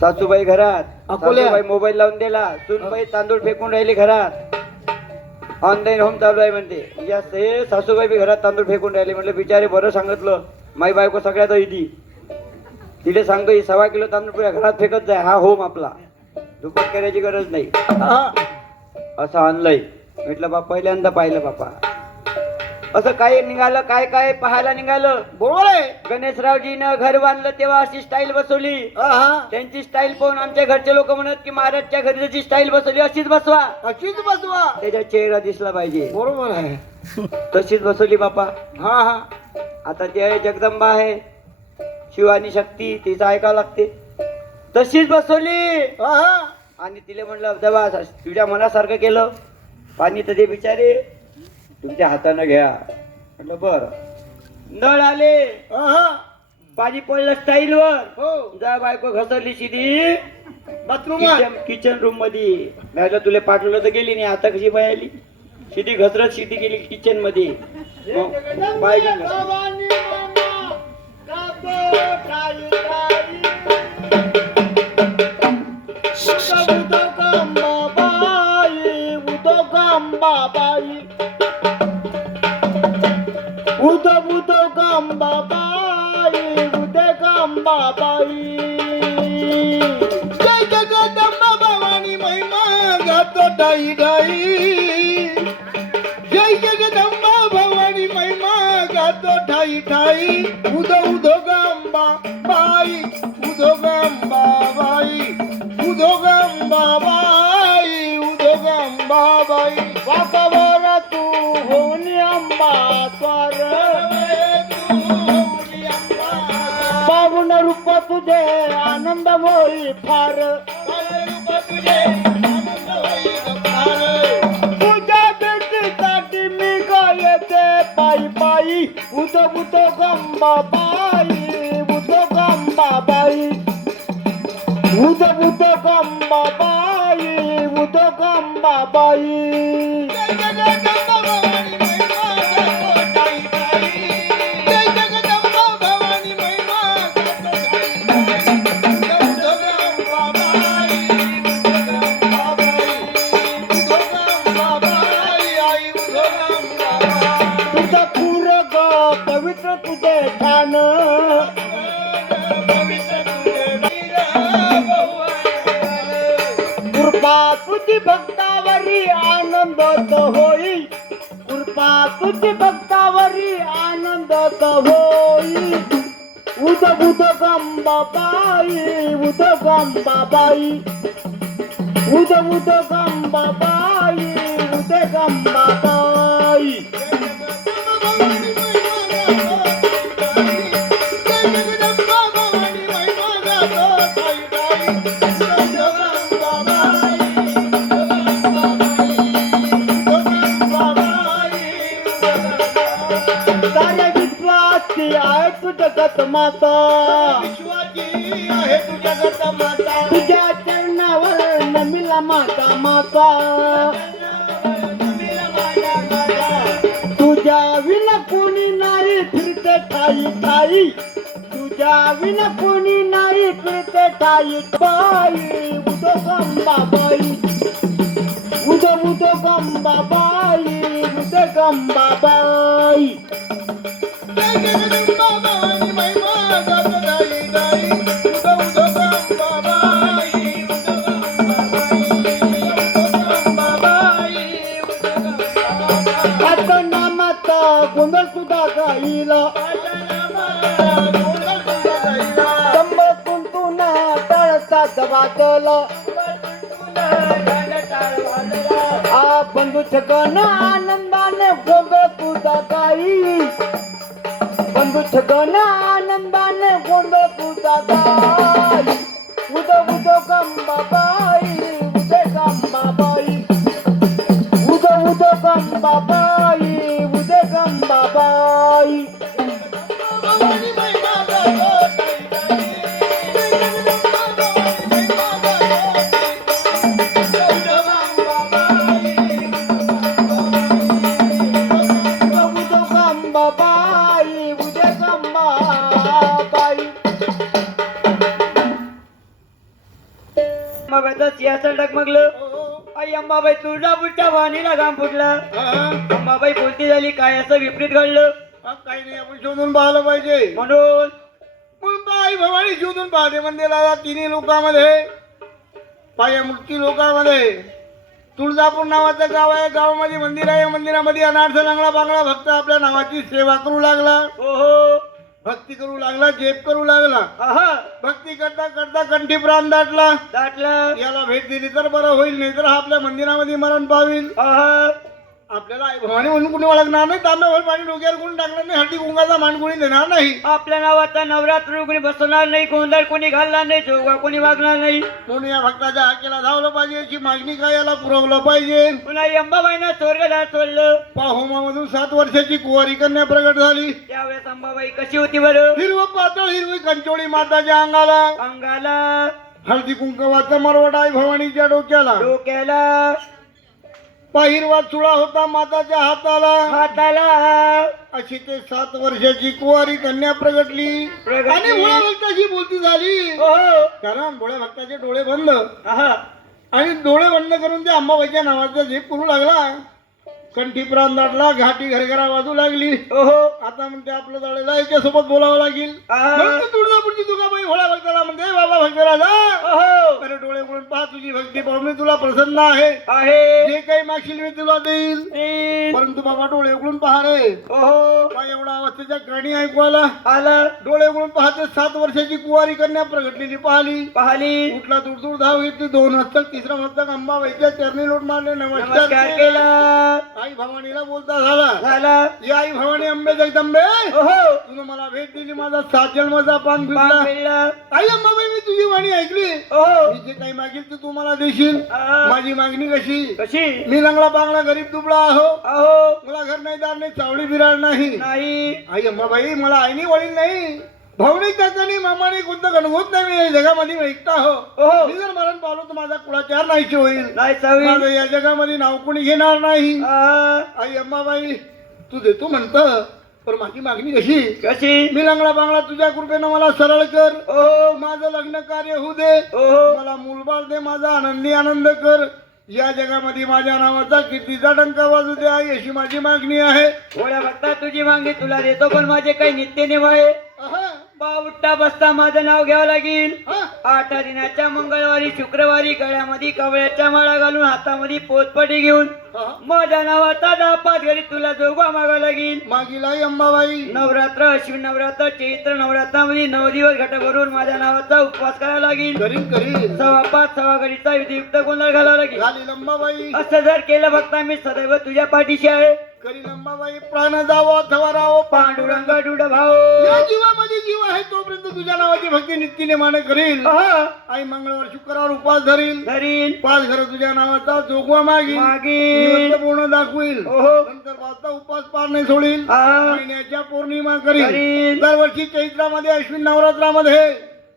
सासूबाई घरात. अकोल्या. सासूबाई मोबाईल लावून दिला. सुनबाई तांदूळ फेकून राहिली घरात. ऑनलाईन होम चालू आहे म्हणते. जास्त हे सासूबाई बी घरात तांदूळ फेकून राहिले. म्हटलं बिचारे बरं सांगितलं. माई बायको सगळ्यात इदी. तिथे सांगतो ही 1.25 किलो तांदूळ पुऱ्या घरात फेकत जाय. हा होम आपला. दुप्पट करायची गरज नाही. हा. असं ऑनलाईन. म्हटलं बाप पहिल्यांदा पाहिलं बापा. असं काय निघालं, काय काय पाहायला निघालं. बरोबर आहे. गणेशरावजीनं घर बांधलं तेव्हा अशी स्टाईल बसवली. हा. त्यांची स्टाईल पाहून आमच्या घरचे लोक म्हणत की महाराजच्या घरी जशी स्टाईल बसवली अशीच बसवा. अशीच बसवा. त्याचा चेहरा दिसला पाहिजे. बरोबर आहे. तशीच बसवली बापा. हा हा. आता ते आहे जगदंबा आहे, शिवानी शक्ती, तिचं ऐकावं लागते. तशीच बसवली. हा. आणि तिला म्हटलं देवा तुझ्या मनासारखं केलं. पाणी तर दे बिचारे, तुमच्या हातानं घ्या. म्हटलं बर. नळ आले. हा. पाणी पडलं स्टाईल वर. हो. जा बायको घसरली शिदी बाथरूम. किचन रूम मध्ये. नाही तुला पाठवलं तर गेली नाही. आता कशी बाय आली? शिदी घसरत शिदी गेली किचन मध्ये. मग बाय गेली. जय जगदंबा भवानी महिमा गातो ठाई ठाई. जय जगदंबा भवानी महिमा गातो ठाई ठाई. उदो उदो गंबा बाई, उदो गंबा बाई, उदो गंबा बाई, उदो गंबा बाई. वाकावर तू हो तुझे आनंद होई फार तुझ्या भेटीसाठी मी गायचे पायी पायी उद उद गंबाबाई उद गंबाबाई उद उद गंबाबाई उद गंबाबाई तुझं पूर ग पवित्र तुझे ठाण कृपा तुझी भक्तावरी आनंदत होई कृपा तुझी भक्तावरी आनंदत होई उद उद गंबाबाई उद गंबाबाई उद उद गंबाबाई उद गंबाबाई सारे विश्वासी आहे तू जगत माता तुझ्या चरणावर नमिला माता माता तुझ्या विना कोणी नाही फिरते ठाई ठाई तुझ्या विना कोणी नाही फिरते ठाई बाई उद गंबाबाई उद उद गंबाबाई उद गंबाबाई आता नामात गोंधळ सुद्धा गाईला कुंतून तळसा दबातला आ बंधू छगन आनंदाने गोंधळ तुझा गाई बंधू छगन आनंदाने गोंधळ तुझा गाई उद उद गंबाबाई उद गंबाबाई उद उद गंबाबाई उद गंबाबाई गंबाबाई उद गंबाबाई अंबाबाईचा सिंहासन डगमगलं. आई अंबाबाई तुळजा पुढच्या वाणीला घाम फुटला. अंबाबाई बोलती झाली, काय असं विपरीत घडलं? काही नाही, आपण शोधून पाहिलं पाहिजे म्हणून म्हणून आई भवानी शोधून पाहते मंदिराला तिन्ही लोकांमध्ये पायामुक्ती लोकांमध्ये तुळजापूर नावाचं गाव आहे. गावामध्ये मंदिर आहे. मंदिरामध्ये अनार्थ लागला बांगडा भक्त आपल्या नावाची सेवा करू लागला. ओहो भक्ती करू लागला, जेप करू लागला. आहा भक्ती करता करता कंठी प्राण दाटला. दाटलं. याला भेट दिली तर बरं होईल, नाही तर हा आपल्या मंदिरामध्ये मरण पावील. आहा आपल्याला आई भवानी म्हणून कुणी ओळखणार नाही. तांब्यावर पाणी डोक्यावर कोणी टाकणार नाही. हळदी कुंकाचा मान कोणी देणार नाही. आपल्या नावाचा नवरात्र कोणी बसवणार नाही, गोंधळ कोणी घालणार नाही, जोगा कोणी वागणार नाही. म्हणून या भक्ताच्या हाकेला धावलं पाहिजे. याची मागणी काय याला पुरवलं पाहिजे. पुन्हा अंबाबाईनं स्वर्गदार सोडलं. पाहोमामधून 7 वर्षाची कुवारी कन्या प्रगट झाली. त्यावेळेस अंबाबाई कशी होती बरं? हिरवं पातळ हिरवी कंचोळी माताच्या अंगाला, अंगाला हळदी कुंकवाचा मरवट आई भवानीच्या डोक्याला, डोक्याला पाहिरवा चुळा होता माताच्या हाताला. हाताला अशी ते 7 वर्षाची कुवारी कन्या प्रगटली. आणि भोळ्या भक्ताची बोलती झाली. ओहो कारण भोळ्या भक्ताचे डोळे बंद आहा आणि डोळे बंद करून त्या अंबाबाईच्या नावाचा झेप करू लागला. कंठी प्राण दाटला, घाटी घरघरा वाजू लागली. ओहो आता म्हणते आपलं जाळेला याच्यासोबत बोलावं लागेल. आहा. म्हणून तुळजापूरची तुकाबाई भोळ्या भक्ताला म्हणते, बाबा भक्तराजा ओहो अरे डोळे उघडून पहा, तुझी भक्ती पाहून मी तुला प्रसन्न आहे. आहे जे काही मागशील मी तुला देईल येईल. परंतु बाबा डोळे उघडून पहा रे ओहो काय एवढा अवस्थेच्या गाणी ऐकू आला आलं डोळे उघडून पाहते 7 वर्षाची कुवारी कन्या प्रगटलेली पाहिली पाहली उठला दूर धाव घेतली 2 हस्तक 3रं हस्तक अंबाबाईच्या चरणी लोट मारले नमस्कार नमस्कार केला आई भवानीला बोलता झाला झाला या आई भवानी अंबे जगदंबे ओहो तुझं मला भेट दिली माझा 7 जन्माचा पान पान फिरला फिरला. आई अंबाबाई मी तुझी वाणी ऐकली ओहो मी जे काही मागील ते तू मला देशील आ. माझी मागणी कशी कशी मी लंगडा पांगडा गरीब दुबळा आहो अहो मला घर नाही दार नाही चावडी बिराड नाही नाही आई अंबाबाई मला आईनी वडील नाही भावनी काकानी मामाने कोणतं गणगोत नाही मी या जगामध्ये मी ऐकता हो ओहो मी जर मरण पावलो तर माझा कुळाचार नाहीचे होईल नाही चावी माझं या जगामध्ये नाव कोणी घेणार नाही आई अंबाबाई तू देतो म्हणत पण माझी मागणी कशी कशी मी लंगडा बांगडा तुझ्या कृपेनं मला सरळ कर ओहो माझं लग्न कार्य होऊ दे ओहो मला मूलबाळ दे माझा आनंदी आनंद कर या जगामध्ये माझ्या नावाचा कीर्तीचा डंका वाजू दे आई अशी माझी मागणी आहे थोड्या भक्ता तुझी मागणी तुला देतो पण माझे काही नित्य नियम आहे अहा, बा उठता बसता माझं नाव घ्यावं लागेल हा, 8 दिनाच्या मंगळवारी शुक्रवारी गळ्यामध्ये कवळ्याच्या माळा घालून हातामध्ये पोतपटी घेऊन हा. माझ्या नावाचा 10-5 घरी तुला जोगवा मागावा लागेल मागील आई अंबाबाई नवरात्र अश्विन नवरात्र चैत्र नवरात्रामध्ये 9 दिवस घट भरून माझ्या नावाचा उपवास करावा लागेल करीन करीन 5:15 सव्वा घडीचा विधियुक्त गोंधळ घालावा लागेल घालील अंबाबाई असं जर केलं भक्ता मी सदैव तुझ्या पाठीशी आहे करीन अंबाबाई प्राण जावो अथवा राहो पांडुरंग डुड भाऊ या जीवामध्ये जीव आहे तोपर्यंत तुझ्या नावाची भक्ती नित्य माने करील अहा, आई मंगळवार शुक्रवार उपवास धरील धरील 5 घर तुझ्या नावाचा जोगवा मागील मागील निवृत्त पूर्ण दाखवील ओहो नंतर वाचता उपवास पार नाही सोडील आ, महिन्याच्या पौर्णिमा करील करील. दरवर्षी चैत्रामध्ये अश्विन नवरात्रामध्ये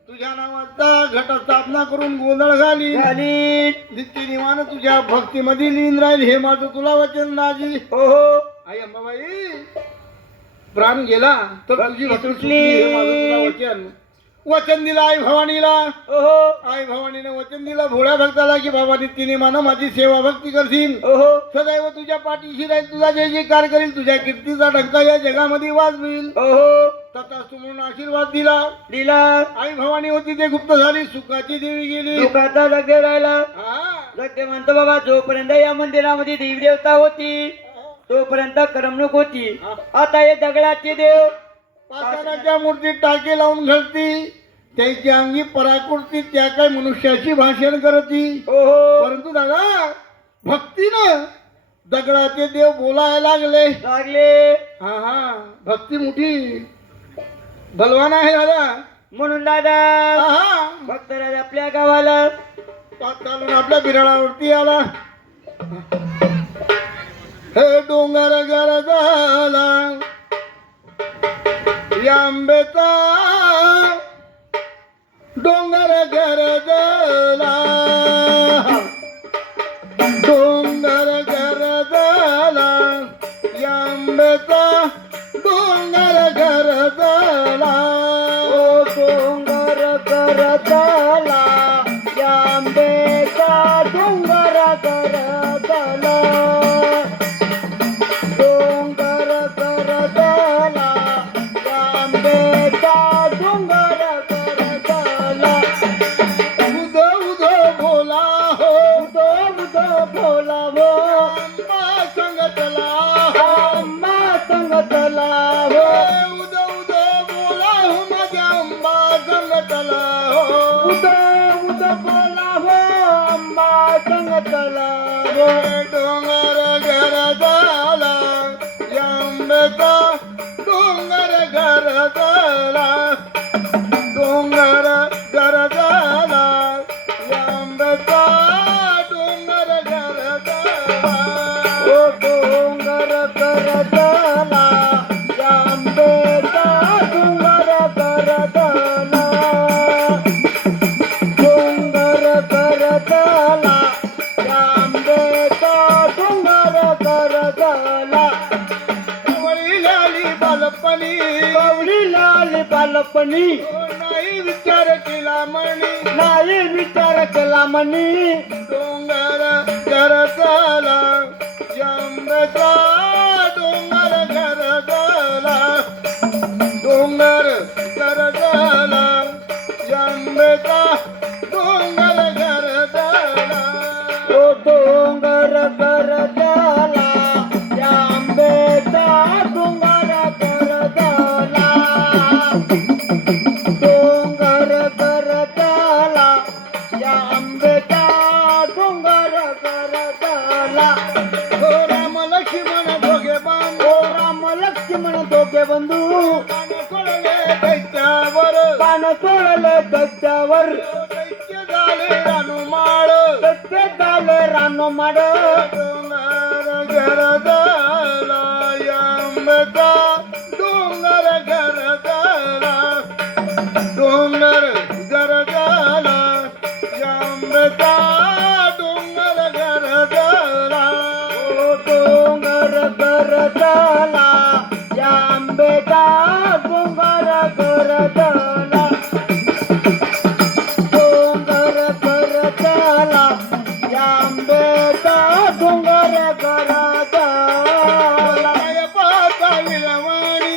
तुझ्या नावाचा घट स्थापना करून गोंधळ घालील घालील नित्य निवान तुझ्या भक्तीमध्ये लीन राहील हे माझं तुला वचन नाजी ओहो आई अंबाबाई प्राण गेला तर तुझी भक्ती सुटली. सुटली हे माझं तुला वचन वचन दिलं आई भवानीला ओहो आई भवानीने वचन दिलं भोळ्या भक्ताला की बाबा नित्य मानं माझी सेवा भक्ती करशील ओहो सदैव तुझ्या पाठीशी राहील तुझा जय जयकार करील तुझ्या कीर्तीचा डंका या जगामध्ये वाजवील ओहो तथास्तु म्हणून आशीर्वाद दिला दिला आई भवानी होती ते गुप्त झाली सुखाची देवी गेली दुखाचा जगदे राहिला हा. जगदे म्हणतो बाबा जोपर्यंत या मंदिरामध्ये देवी देवता होती तोपर्यंत करमणूक होती आता हे दगडाचे देव पाषाणाच्या मूर्तीत टाके लावून घालती त्याच्या अंगी पराकृती त्या काय मनुष्याची भाषण करती ओहो परंतु दादा भक्तीनं दगडाचे देव बोलायला लागले लागले हा हा भक्ती मोठी बलवान आहे दादा म्हणून दादा हा भक्तराज आपल्या गावाला चालून आपल्या बिराळावरती आला हे डोंगर गरजाला या आंब्याचा डोंगर गरजला डोंगर गरजला या आंब्याचा डोंगर गरजला ओ डोंगर करतला या आंबेचा डोंगर करतला डोंगर करतला या आंबेचा डोंगर करतला उद उद बोला हो उदो उदो बोला हो आंबा संगतला आम्हा संगतला हो उद उद बोला हो माझ्या आंबा संगतला हो उदो उदो बोला हो आम्हा संगतला हो डोंगर घर झाला या आंब्याचा डोंगर घर झाला डोंगर घर झाला या आंब्याचा डोंगर घर झाला ओ डोंगर करतला या आंबेचा डोंगर करतला डोंगर करतला या आंबेचा डोंगर करतला वडील आली बालपणी कवळी लाल बालपणी नाही विचार केला म्हणी नाही विचार केला म्हणी डोंगर घर झाला आंब्याचा डोंगर घर झाला डोंगर घर झाला आंब्याचा डोंगर घर झाला ओ डोंगर करतला डोंगर करतला या आंब्याचा डोंगर करतला हो राम लक्ष्मण दोघे बंधू हो राम लक्ष्मण दोघे बंधू पान सोडले दैत्यावर पान सोडले दैत्यावर दैत्य झाले रानुमाळ दैत्य झाले रानुमाळ डोंगर करतला या आंब्याचा डोंगर करतला डोंगर गरजला आंब्याचा डोंगर गरजला डोंगर गरजला या आंब्याचा डोंगर गरजला डोंगर गरजला या आंब्याचा डोंगर गरजला काय पाहता विळवाणी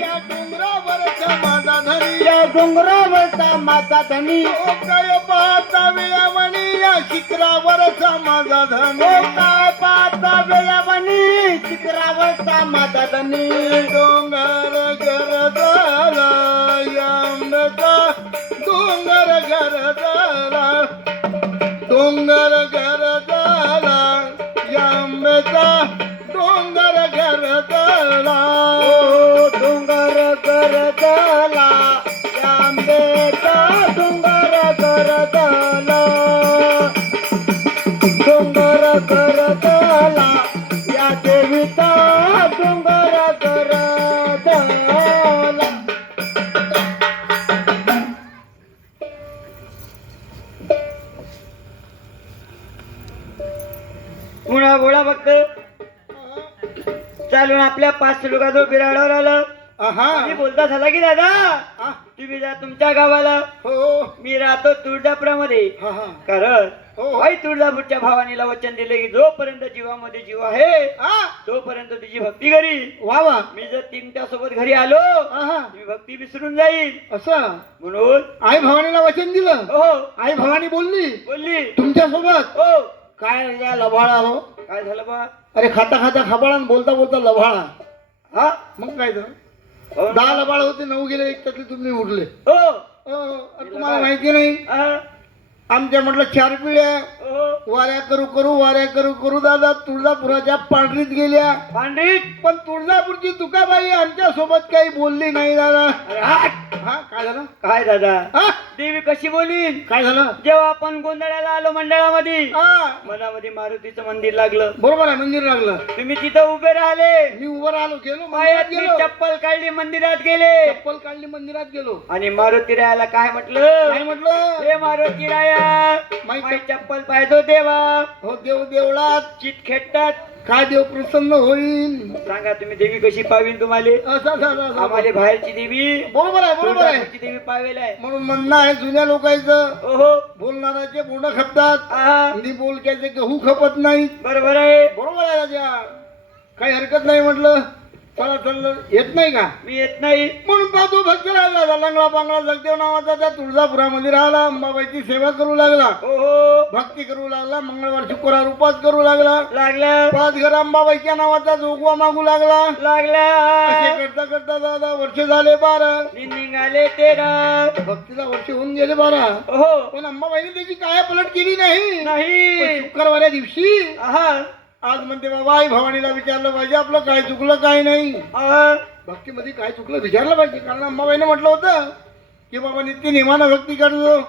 या डोंगरावरचा माझा धनी या डोंगरावरचा माझा धनी काय पाहता वेळावणी या शिखरावरचा माझा धनी काय पाहता वेळावणी शिखरावरचा माझा धनी डोंगर गरजला या आंब्याचा डोंगर गरजला डोंगर गरजला या आंब्याचा डोंगर गरजला डोंगर गरजला या आंब्याचा डोंगर गरजला डोंगर गरजला या देवीचा डोंगर गरजला पुन्हा बोळा भक्त चालून आपल्या 5 लोकांजवळ बिराडावर आलं आणि बोलता झाला की दादा तुम्ही जा तुमच्या गावाला हो मी राहतो तुळजापुरामध्ये कारण आई तुळजापूरच्या भावानीला वचन दिले की जोपर्यंत जीवामध्ये जीव आहे तोपर्यंत तुझी भक्ती करी वा वा मी जर तुमच्या सोबत घरी आलो मी भक्ती विसरून जाईल असं म्हणून आई भवानीला वचन दिलं हो आई भवानी बोलली तुमच्या सोबत हो काय या लभाळा हो काय झालं बा अरे खाता खाता खबाळा आणि बोलता बोलता लभाळा हा मग काय तर हो 10 लबाळ होते 9 गेले एक त्यातले तुम्ही उरले हो तुम्हाला माहिती नाही आमच्या म्हटलं 4 पिढ्या वाऱ्या करू करू दादा तुळजापुराच्या पांढरीत गेल्या पांढरीत पण तुळजापूरची तुकाबाई आमच्या सोबत काही बोलली नाही दादा हा काय झालं काय दादा हा देवी कशी बोलील काय झालं जेव्हा आपण गोंधळाला आलो मंडळामध्ये हा मनामध्ये मारुतीचं मंदिर लागलं बरोबर आहे मंदिर लागलं तुम्ही तिथं उभे राहिले मी उभं राहिलो गेलो मंदिरात पायातली गेलो चप्पल काढली मंदिरात गेले चप्पल काढली मंदिरात गेलो आणि मारुती रायाला काय म्हटलं काय म्हटलं हे मारुती राया माई चप्पल पाहिजे देवा हो देव देवळात चित खेटतात काय देव प्रसन्न होईल सांगा तुम्ही देवी कशी पावीन तुम्हाला असं आम्हाला बाहेरची देवी बरोबर आहे तुळजापूरची देवी पावेल आहे म्हणून म्हणणं आहे जुन्या लोकांचं ओहो बोलणाराचे बोंड खपतात हा हिंदी बोलक्याचे गहू खपत नाही बरोबर आहे बरोबर आहे राजा काही हरकत नाही म्हटलं चला चाललं येत नाही का मी येत नाही म्हणून पाहतो भक्त राहिला लंगडा पांगडा जगदेव नावाचा त्या तुळजापुरामध्ये राहिला अंबाबाईची सेवा करू लागला ओहो भक्ती करू लागला मंगळवार शुक्रवार उपास करू लागला लागला 5 घर अंबाबाईच्या नावाचा जोगवा मागू लागला लागला असे करता करता दादा वर्ष झाले 12 निघाले 13 भक्तीला वर्ष होऊन गेले 12 ओहो पण अंबाबाईने त्याची काय पलट केली नाही नाही पण शुक्रवार दिवशी आहा आज म्हणते बाबा आई भवानीला विचारलं पाहिजे आपलं काय चुकलं काय नाही आहा. भक्तीमध्ये काय चुकलं विचारलं पाहिजे कारण अंबाबाईने म्हटलं होतं की बाबा नित्य नियमानं भक्ती करतो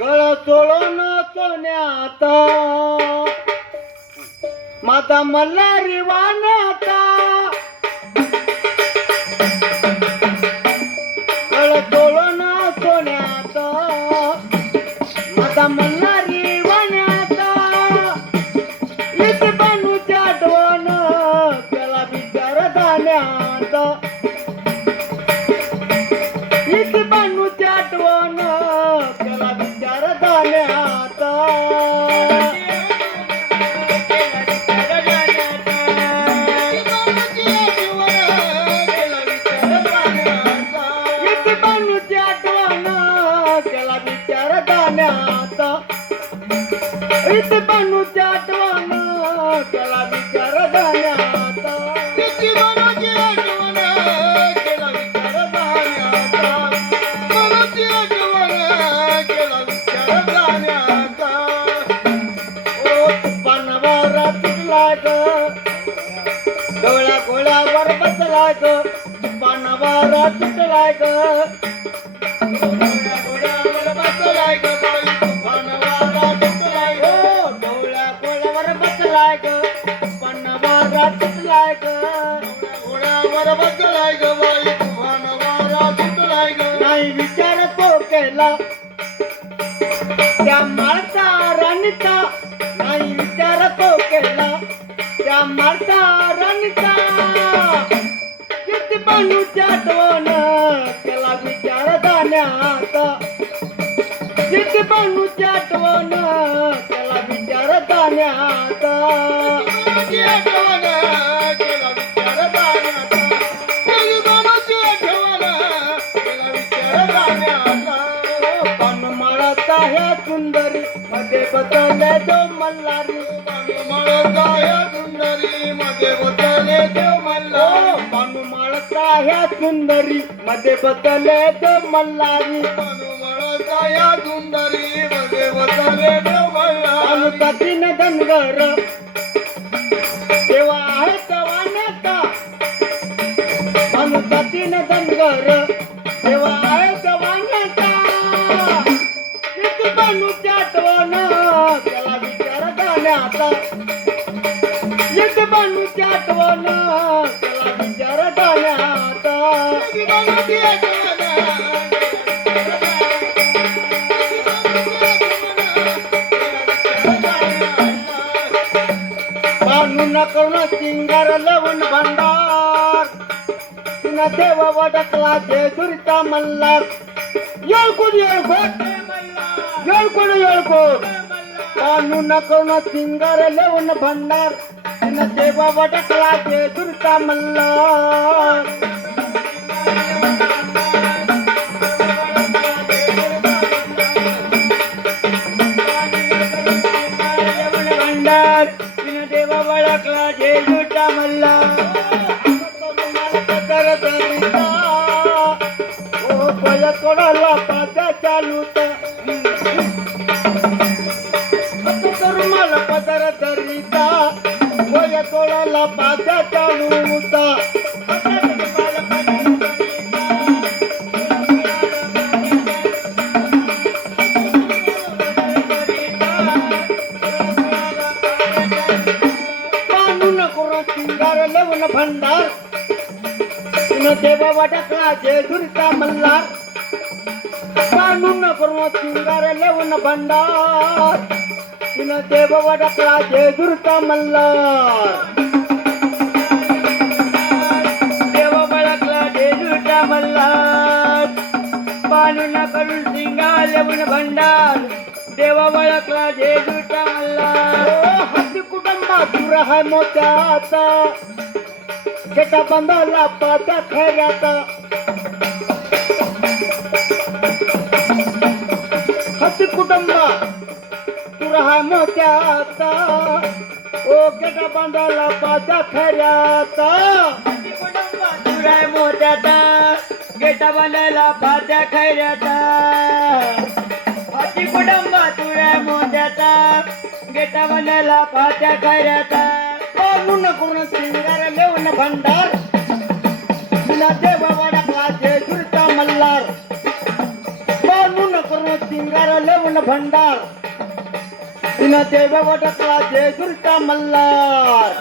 गळ चोळून सोन्यात माता मल्हारी वाण्याता गळ चोळून सोन्यात माता मल्हारी वाण्याता इथ बनूच्या आठवण त्याला विचार धान्यात किती बानूची आठवण त्याला विचार जाण्यात किती बानूची आठवण त्याला विचार जाण्यात किती बानूची आठवण त्याला विचार जाण्यात किती बानूची आठवण त्याला विचार जाण्यात बानूची आठवण त्याला विचार जाण्यात ओ तुपानवर तुटला ग डोळ्या गोळ्यावर बसला ग तुपानवर तुटला ग डोळ्या गोळ्यावर बसलाय ग बाई तुपानवर तुटलाय ग डोळ्या गोळ्यावर बसलाय ग तुपानवर तुटलाय ग घोड्यावर बसलाय ग बाई तुफानवर तुटलाय ग नाही विचार तो केला त्या माळचा राणीचा नाही विचार तो केला त्या माळचा राणीचा किती बानूची आठवण त्याला विचार जाण्यात किती बानूची आठवण त्याला विचार जाण्यात बानूची आठवण त्याला विचार जाण्यात बानूची आठवण त्याला विचार जाण्यात पानमाळाचा ह्या सुंदरी मध्ये बसले जो मल्हारी पानमाळाचा ह्या सुंदरी मध्ये बसले जो मल्हारी पानमाळाचा ह्या सुंदरी मध्ये बसले जो मल्हारी पानमाळाचा ह्या सुंदरी मध्ये बसले जो मल्हारी तीन धनगर तेव्हा आहे जवानाचा अनुचा तीन धनगर तेव्हा आहे जवानाचा किती बानूची आठवण त्याला विचार जाण्याचा किती बानूची आठवण त्याला विचार जाण्याचा किती बानूची आठवण बानून करून सिंगार लवून भंडार तुला देव वडकला जेजुरीचा मल्हार येळकोट येळकोट येळकोट येळकोट बानून करून सिंगार लवून भंडार तुला देव वडकला जेजुरीचा मल्हार भंडार देवा वळखला जेजुरीचा मल्हार ओ पय कोणाला पाचा चालूता रुमाला पदर धरिता पय कोणाला पाचा चालूता भंडार देव वडकला जेजुरीचा मल्हार बानून करून सिंगार लेवून भंडार देव वडकला जेजुरीचा मल्हार देव वडकला जेजुरीचा मल्हार बानून करून सिंगार लेवून भंडार देव वडकला जेजुरीचा मल्हार हसी कुटुंबा दूर आहे मोत्याचा गेटा बंदाला पाचा खैऱ्याचा हसी कुटुंबा तू राहा मोत्याचा ओ गेटा बंदाला पाचा खैऱ्याचा हसी कुटुंबा तू राहा मोत्याचा गेटा बंदाला पाचा खैऱ्याचा हसी कुटुंबा तू राहा मोत्याचा गेटा बंदाला पाचा खैऱ्याचा बानून करून सिंगार लेवून भंडार तुला देव वडकला जेजुरीचा मल्हार बानून करून सिंगार लेवून भंडार तुला देव वडकला जेजुरीचा मल्हार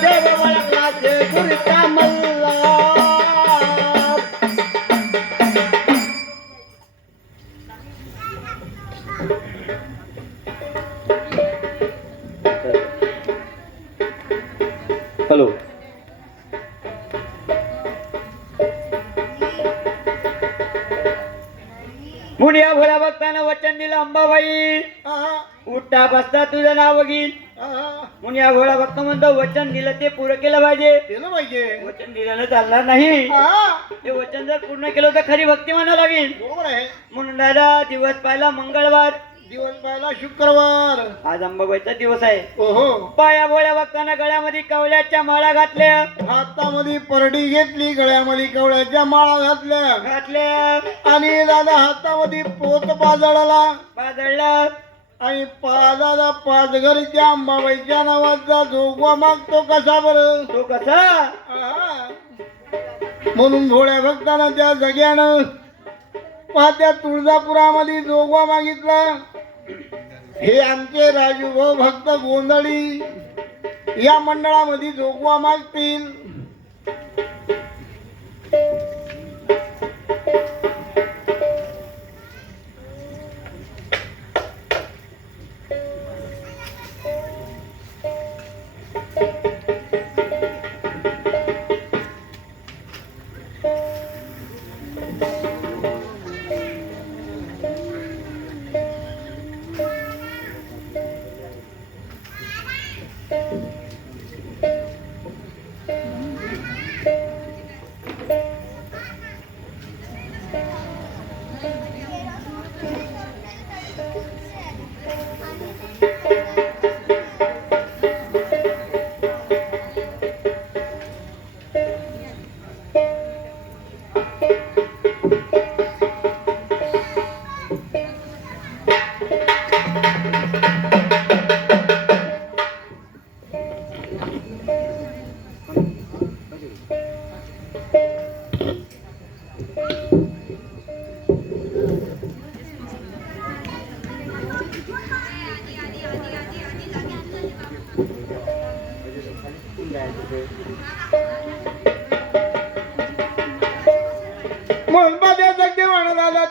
देव वडकला जेजुरीचा मल्हार हॅलो. मुनिया भोळ्या भक्तानं वचन दिलं अंबाबाई उठता बसता तुझं नाव घेईल. मुनिया भोळा भक्त म्हणतो वचन दिलं ते पुरं केलं पाहिजे. वचन दिल्यानं चालणार नाही. ते वचन जर पूर्ण केलं तर खरी भक्ती म्हणा लागेल. म्हणून दादा दिवस पाहिला मंगळवार, दिवस पाहिला शुक्रवार, आज अंबाबाईचा दिवस आहे. ओहो. पाया भोळ्या भक्तानं गळ्यामध्ये कवड्याच्या माळा घातल्या, हातामध्ये परडी घेतली, गळ्यामध्ये कवड्याच्या माळा घातल्या आणि दादा हातामध्ये पोत पाजळला आणि दादा पाचघरच्या अंबाबाईच्या नावाचा जोगवा मागतो कसा बरं? तो कसा? म्हणून भोळ्या भक्तानं त्या जग्यानं त्या तुळजापुरामध्ये जोगवा मागितला. हे आमचे राजूभाऊ भक्त गोंधळी या मंडळामध्ये जोगवा मागतील.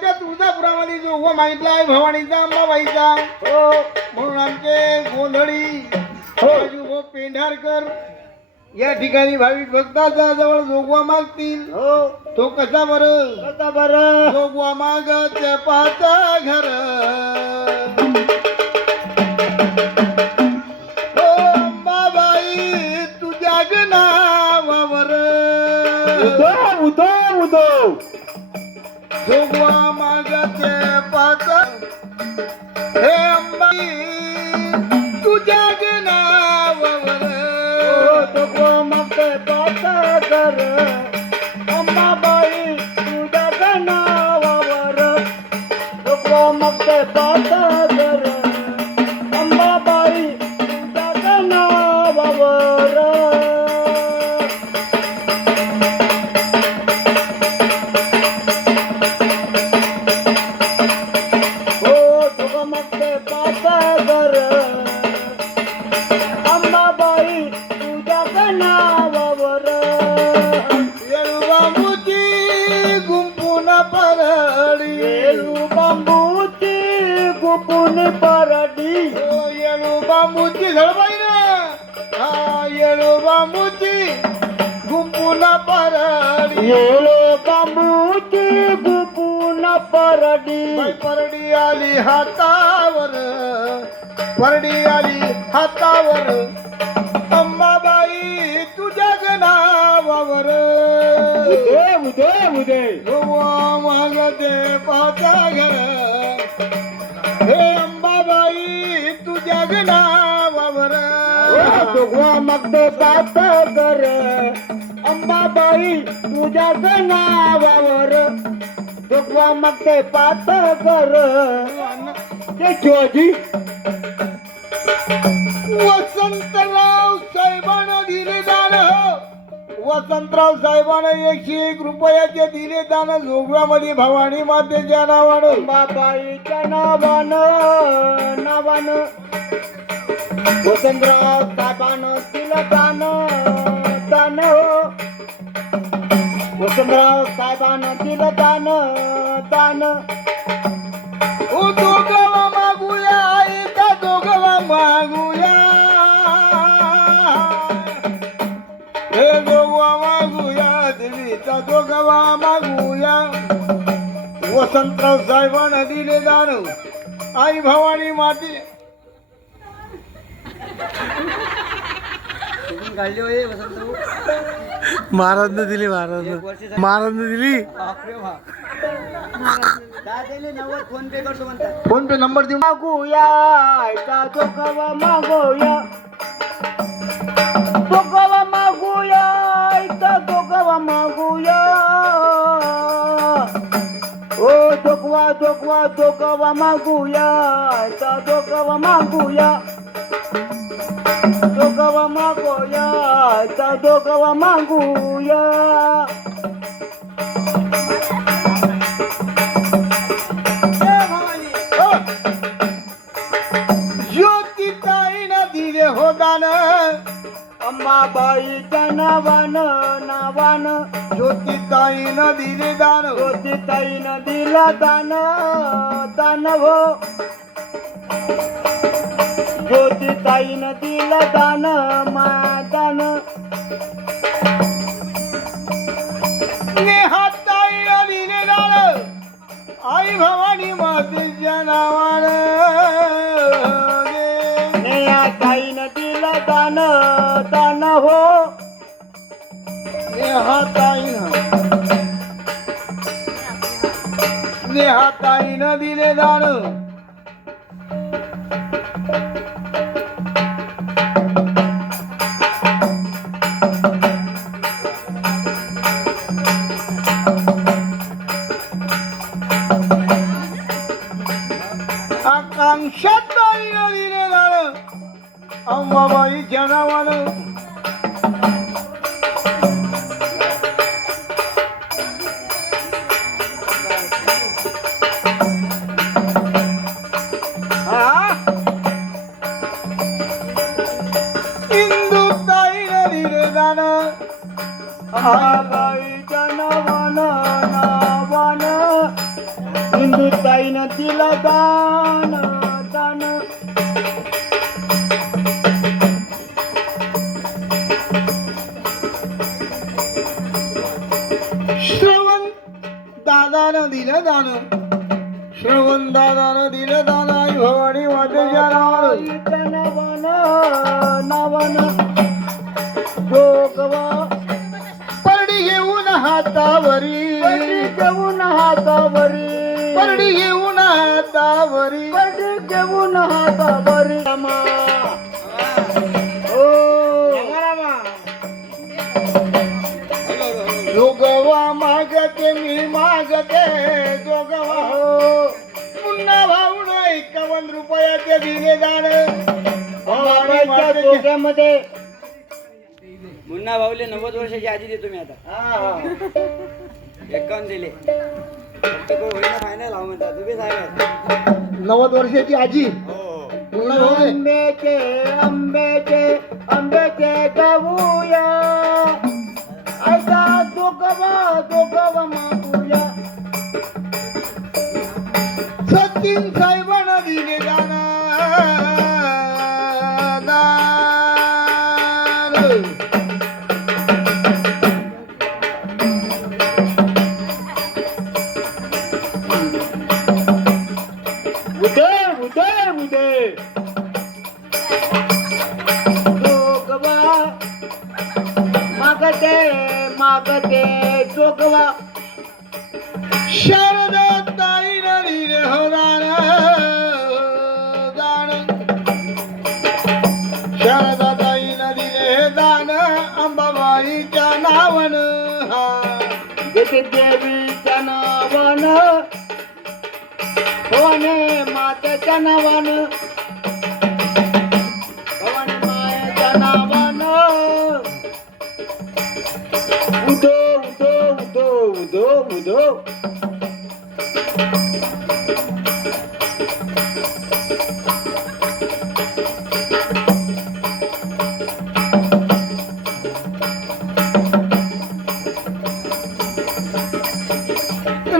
त्या तुळजापुरामध्ये जोगवा मागितला आहे भवानीचा अंबाबाईचा. म्हणून आमचे गोंधळी राजूभाऊ पेंढारकर या ठिकाणी भाविक भक्ताचा जवळ जोगवा मागतील. तो कसा बरं? जोगवा मागत पाचा घर अंबाबाई तुझ्या नावावर जोगवा मागते पाचा हे अंबाई तुझ्या नावावर जोगवा मागते पाचा घर अंबाबाई तुझ्या नावावर जोगवा मागते पाचा घर अंबाबाई तुझ्या नावावर. बांबूची झळबाई ना येळो बांबूची गुंपून परडी येळो बांबूची गुंपून परडी परडी आली हातावर परडी आली हातावर अंबाबाई तुझ्या नावावर उदे मागते पाचा घर हे अंबाबाई तुझ्या नावावर जोगवा मागते पाचा घर अंबाबाई तुझ्या नावावर जोगवा मागते पाचा घर ते वसंतराव साहेबांना दिले दान वसंतराव साहेबांना 101 रुपयाचे दिले दान जोगव्यामध्ये भवानी मातेच्या नावानं बाबाईच्या नावानं वसंतराव साहेबांना दिलं दान वसंतराव साहेबांना दिलं दान दोघं मागूया दोघं मागूया देवीचा जो गवा मागूया वसंतराव साहेबांना दिले दान आई भवानी माती महाराजने दिली महाराजने दिली. फोन पे करतो म्हणतात. फोन पे नंबर देऊ मागूया ऐका तो गवा मागूया तो गवा मागूया ऐका तो गवा मागूया ओ दोगवा दोगवा दोगवा मागूया ऐका दोगवा मागूया दोगवा मागूया ऐका दोगवा मागूया. ज्योतिताईनं दिले हो दान अंबाबाईच्या नावानं ज्योतिताईनं दिले दान ज्योतिताईनं दिला दान हो ज्योतिताईनं दिला दान नेहाताईनं दिले दान आई भवानी मातेच्या नावानं नेहाताईनं दिला दान हो नेहाताईनं दिले दान आकांक्षाताईनं दिले दान अंबाबाईच्या नावानं इंदुताईनं दिले दान अंबाबाईच्या नावानं हिंदुताईनं दिला दान श्रवण दादानं दिलं दान श्रवण दादानं दिलं दान आई भवानी मातेच्या नावानं जोगवा परडी घेऊन हातावरी घेऊन हातावरी परडी घेऊन हातावरी घेऊन हातावरी जोगवा मागते मी मागते जोगवा हो पुन्हा भाऊन 51 रुपयाचे दिले दान डोक्यामध्ये मुन्ना भाऊले 90 वर्षाची आधी देतो मी आता 51 दिले फायनल म्हणता तुम्ही सांगा 90 वर्षाची आजी पुन्हा भाऊ दे. आंब्याचे गाऊया ऐका दोगवा मागूया सचिन साहेबांना दिले दान उदय दोगवा मागते जोगवा शारदा ताईनं दिले हो दान शारदा ताईनं दिले हे दान अंबाबाईच्या नावानं देवीच्या नावानं भवानी मातेच्या नावानं भवानी मातेच्या नावानं उदो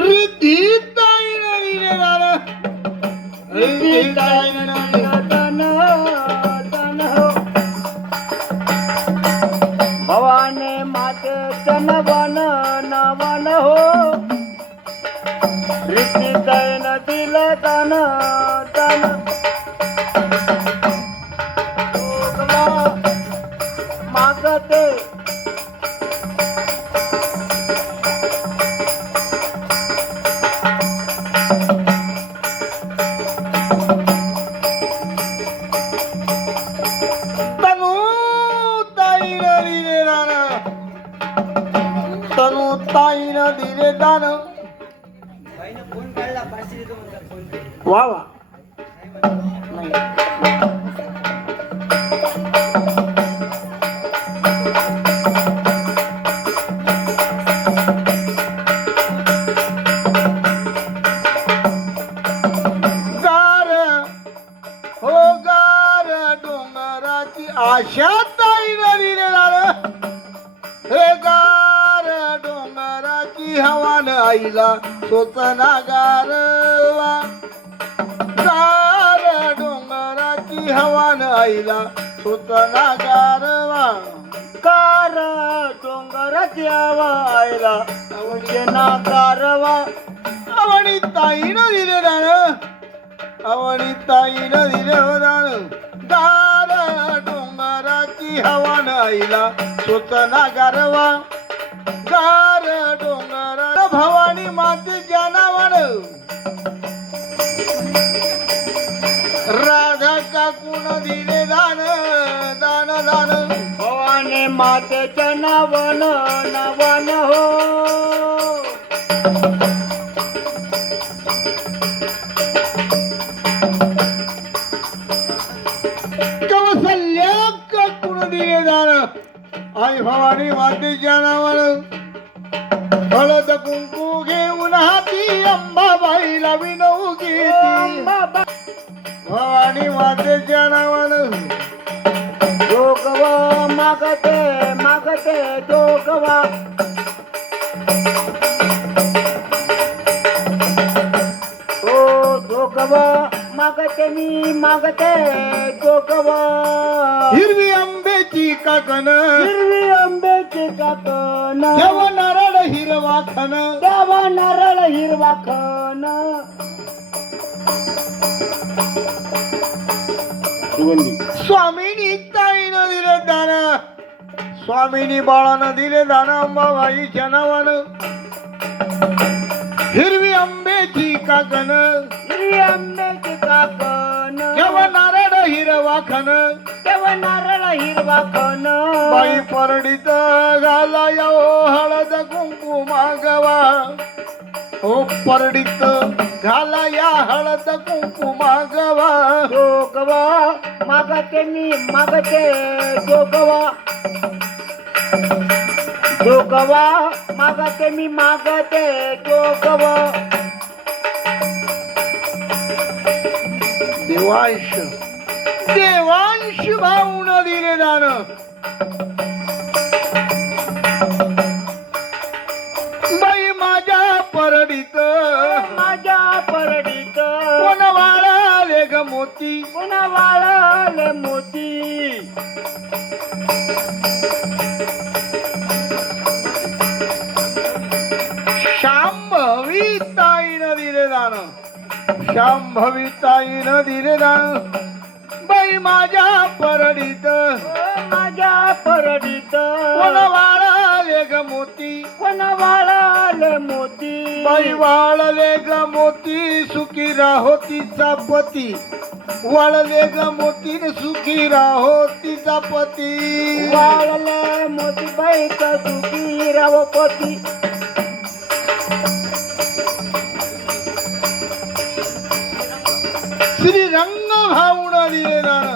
रिद्धी ताईनं दिले दान रिद्धी ताईनं भवानी मातेच्या नावानं आणि ताईन दिलं दान दान मागते तनु ताईनं दिले दान तनु ताईनं दिले दान वा वा गार हो गार डोंगराची आशा ताईनं दिले दान हे गार डोंगराची हवान आईला सोचना गारवा गार डोंगराची हवान आईला सोचना गारवा कार डोंगराची हवा आयला ना कारवा आवणी ताईनं दिले दान आवणी ताईनं दिले दान गार डोंगराची हवान आईला सोचना गारवा गार डोंगरा भवानी मातेच्या नावानं राधा काकून दिले दान दान दान भवानी मातेच्या नावान हो कौसल्या काकून दिले दान आई भवानी मातेच्या नावानं हळद कुंकू घेऊन हाती अंबाबाईला विनवू घेती भवानी मातेच्या नावानं जोगवा मागते मागते जोगवा ओ जोगवा मागते मी मागते जोगवा हिरवी आंब्याची काकण हिरवी आंब्याची काकण देव नारळ हिरवा खण देवा नारळ हिरवा खण स्वामीनी ताईनं दिले दान स्वामीनी बाळानं दिले दान अंबाबाईच्या नावानं हिरवी आंब्याची काकण हिरवी आंब्याची काकण देव नारळ हिरवा खण देवा नारळ हिरवा खण बाई परडीत घाला यावो हळद कुंकू मागवा हो परडीत घाला या हळद कुंकू मागवा जोगवा मागते मी मागते जोगवा जोगवा मागते मी मागते जोगवा देवांश देवांश भाऊन दिले दान बाई माझ्या परडीत माझ्या परडीत कोण वाळाले ग मोती पुन्हा वाळले मोती शांभवी ताईनं दिले दान शांभवी ताईनं दिले दान बाई माझ्या परडीत माझ्या परडीत कोण वाळाले ग मोती पुन्हा वाळले मोती बाई वाळले ग मोती सुखी राहो तिचा पती वाळले ग मोती सुखी राहो तिचा पती वाळले मोती बाईचा सुखी रावपती श्री रंग भाऊन दिले दान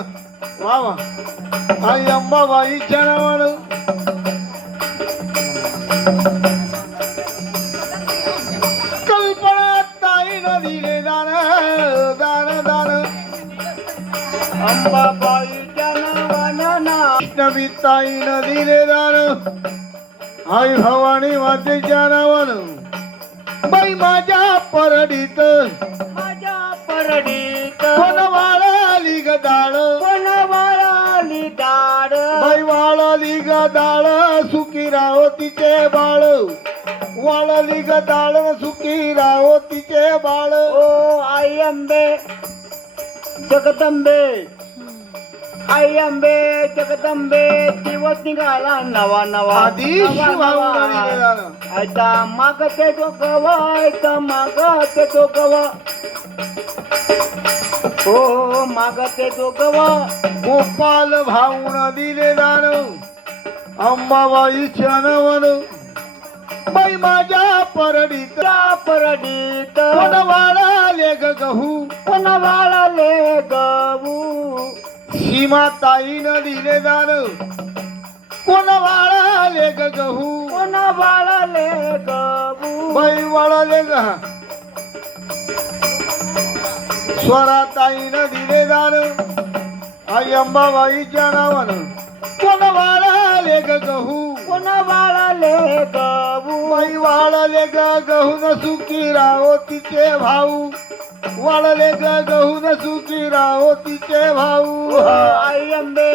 वा वा आई अंबाबाईच्या नावानं कल्पना ताईनं दिले दान दान दान अंबाबाईच्या नावानं ना वैष्णवी ताईनं दिले दान आई भवानी मातेच्या नावानं बाई माझ्या परडीत माझ्या परडीत कोण वाळाली ग डाळ कोण वाळाली दाड बाई वाळाली ग डाळ सुखी राहो तिचे बाळ वाळली ग डाळ सुखी राहो तिचे बाळ. ओ आई अंबे जगदंबे, आई अंबे जगदंबे, दिवस निघाला नवा नवा. आदिश नवा वाहून नवा. निघाला. आयता मागते डोकवा, आयता मागते डोकवा. हो मागते डोकवा. गोपाल भाऊन दिले दान अंबाबाई चनवन. बाई माझ्या परडीत परडीत कोण वाळाले ग गहू. कोण वाळले गहू. सीमा ताईनं दिले दान कोण वाळाले ग गहू. कोण वाळले गहू. बाई वाळाले ग. स्वरा ताईनं दिले दान आई अंबाबाईच्या नावानं कोण वाळाले ग गहू. कोण वाळले गहू. बाई वाळले ग गहू न सुखी राहो तिचे भाऊ. वाळले ग गहू न सुखी राहो तिचे भाऊ. आई अंबे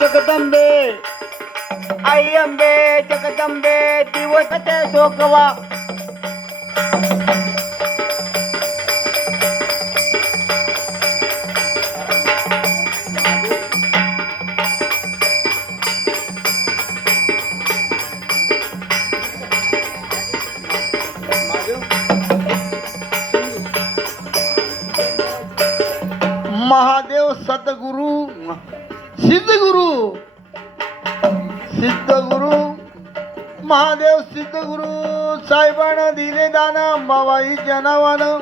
जगदंबे, आई अंबे जगदंबे, दिवस ते डोकवा. महादेव सतगुरु सिद्धगुरु सिद्धगुरु महादेव सिद्धगुरु साहेबानं दिले दान अंबाबाईच्या नावानं.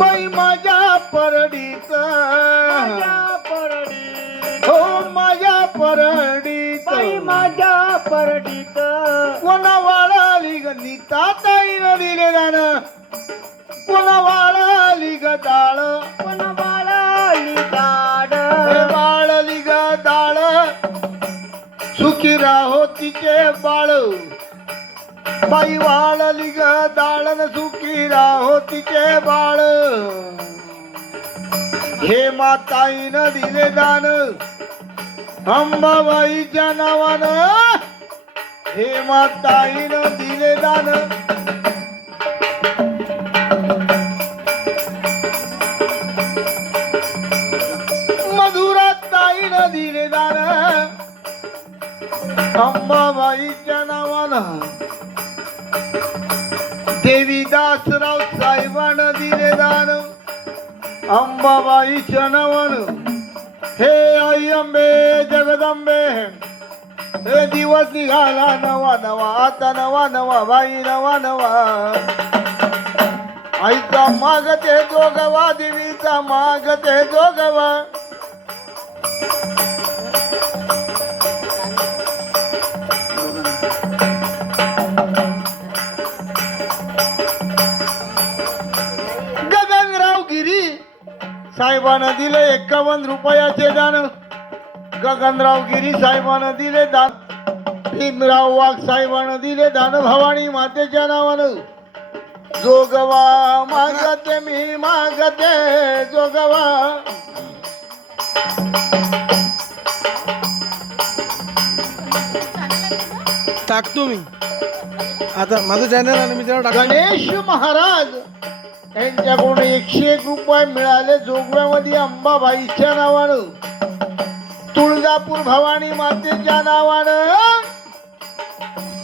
बाई माझ्या परडीत हो माझ्या परडीत बाई माझ्या परडीत कोणा वाळाली ग नीता ताईनं दिले दान. कोणा वाळाली ग डाळ. कोण वाळली दाड. वाळली ग डाळ सुखी राहो तिचे बाळ. बाई वाळली ग डाळ न सुखी राहो तिचे बाळ. हे माताईनं दिले दान अंबाबाईच्या नावानं. हे माताईनं दिले दान मधुरा ताईनं दिले दान अंबाबाईच्या नावानं. देवीदासराव साहेबानं दिले दान अंबाबाईच्या नावानं. हे आई अंबे जगदंबे, हे दिवस निघाला नवा नवा. आता नवा नवा बाई नवा नवा. आईचा मागते जोगवा, देवीचा मागते जोगवा. गगनराव गिरी साहेबानं दिले 51 रुपयाचे दान. गगनराव गिरी साहेबानं दिले दान. भीमराव वाघ साहेबानं दिले दान भवानी मातेच्या नावानं. जोगवा मागते मी मागते जोगवा. टाकतो मी आता माझं चॅनल आहे मी त्याला टाकतो. गणेश महाराज यांच्याकडून 101 रुपये मिळाले जोगव्यामध्ये अंबाबाईच्या नावानं. तुळजापूर भवानी मातेच्या नावानं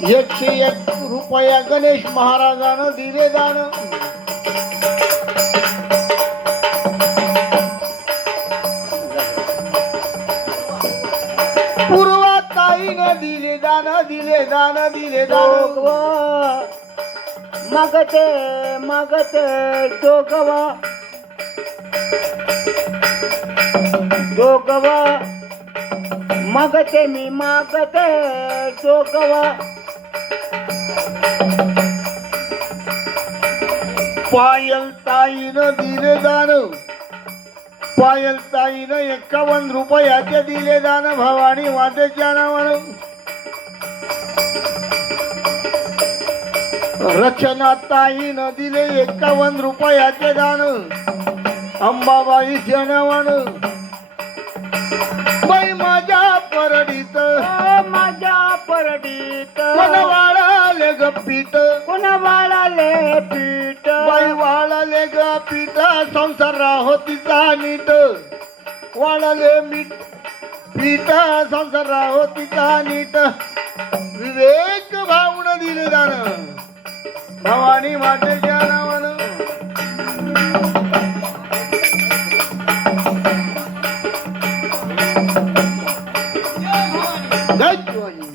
101 रुपया गणेश महाराजानं दिले दान. पूर्वा ताईनं दिले दान दिले दान दिले दान. मागते मागते डोकवा. डोकवा मागते मी मागते डोकवा. पायल ताईनं दिले दान. पायल ताईनं 51 रुपयाचे दिले दान भवानी मातेच्या नावानं. रचनाताईनं दिले 51 रुपयाचे दान अंबाबाईच्या नावानं. बाई माझ्या परडीत माझ्या परडीत कोण वाळाले ग पीठ, कोणा वाळाले पीठ, बाई वाळाले ग पीठ संसार राहो तिचा नीट. वाळाले मीठ पीठ संसार राहो तिचा नीट. विवेक भावनं दिले दान भवानी मातेच्या नावानं. जय शिवाजी.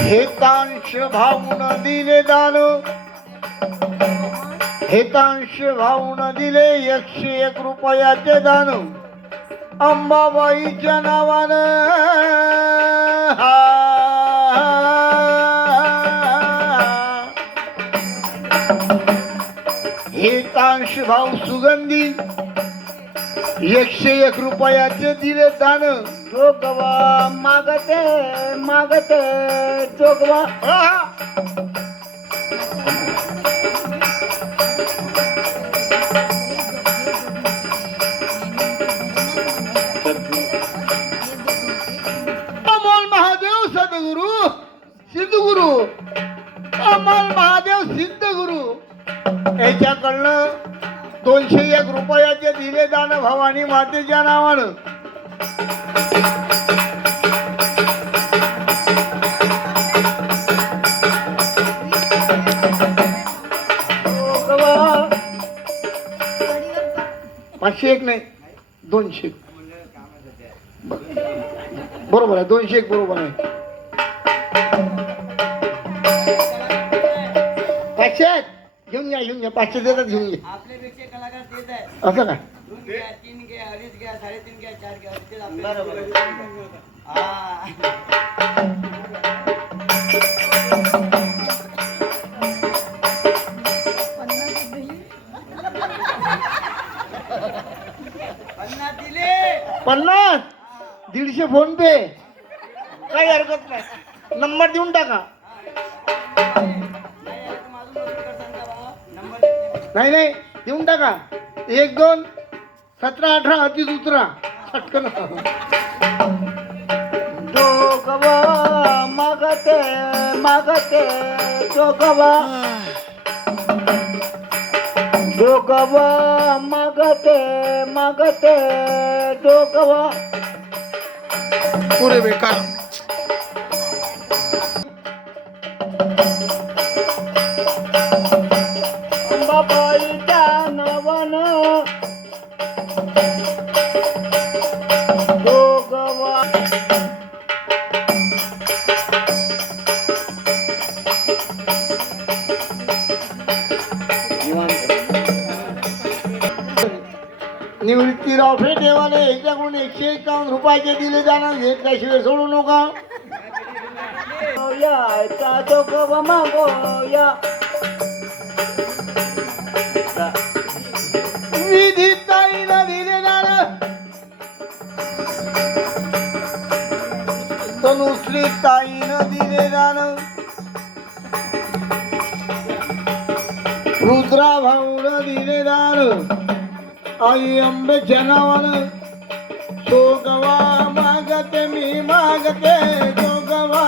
हेतांश भाऊन दिले दान, हेतांश भाऊन दिले 101 रुपयाचे दान अंबाबाईच्या नावानं. हेतांश भाऊ सुगंधी 101 रुपयाचे दिले दान. जोगवा मागते मागते जोगवा. अमोल महादेव सद्गुरु सिद्धगुरु, अमोल महादेव सिद्धगुरु याच्याकडनं 201 रुपयाचे दिले दान भवानी मातेच्या नावानं. जोगवा 501 नाही 200. बरोबर आहे 201 बरोबर आहे. 500 घेऊन घ्या 500 देतात घेऊन घ्या. आपल्यापेक्षा कलाकार तेच आहे. असं काय 2 घ्या 3 घ्या 2.5 घ्या 3.5 घ्या 4 घ्या तेच आपल्याला. हा पन्नास दिले. 50 150 फोन पे काही हरकत नाही. नंबर देऊन टाका. नाही नाही देऊन टाका. 1 2 17 18 अति उतरा पटकन. जोगवा मागते मागते जोगवा, जोगवा मागते मागते जोगवा. पुरे बेकार. अंबाबाईच्या नावानं जोगवा. निवृत्तीराव फेटेवाले याच्याकडून 151 रुपयाचे दिले जाणार. घेतल्याशिवाय सोडू नका. याचा जोगवा मागोया. विधिताईला दिले जाणार. तनुश्री ताईनं दिले जाणार. रुद्रा भाऊनं दिले जाणार. आई अंबेच्या नावानं. जोगवा मागते मी मागते जोगवा,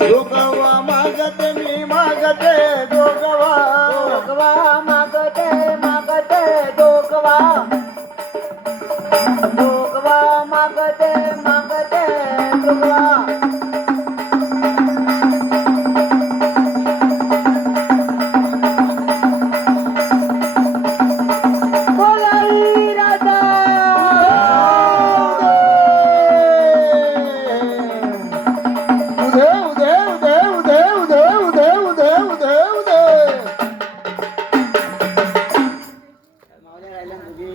जोगवा मागते मी मागते जोगवा. जोगवा मागते मागते जोगवा, जोगवा मागते मागते जोगवा. बोलाई राजा. उदे उदे उदे उदे उदे उदे उदे उदे उदे. मावल्या राहिल्या मुली.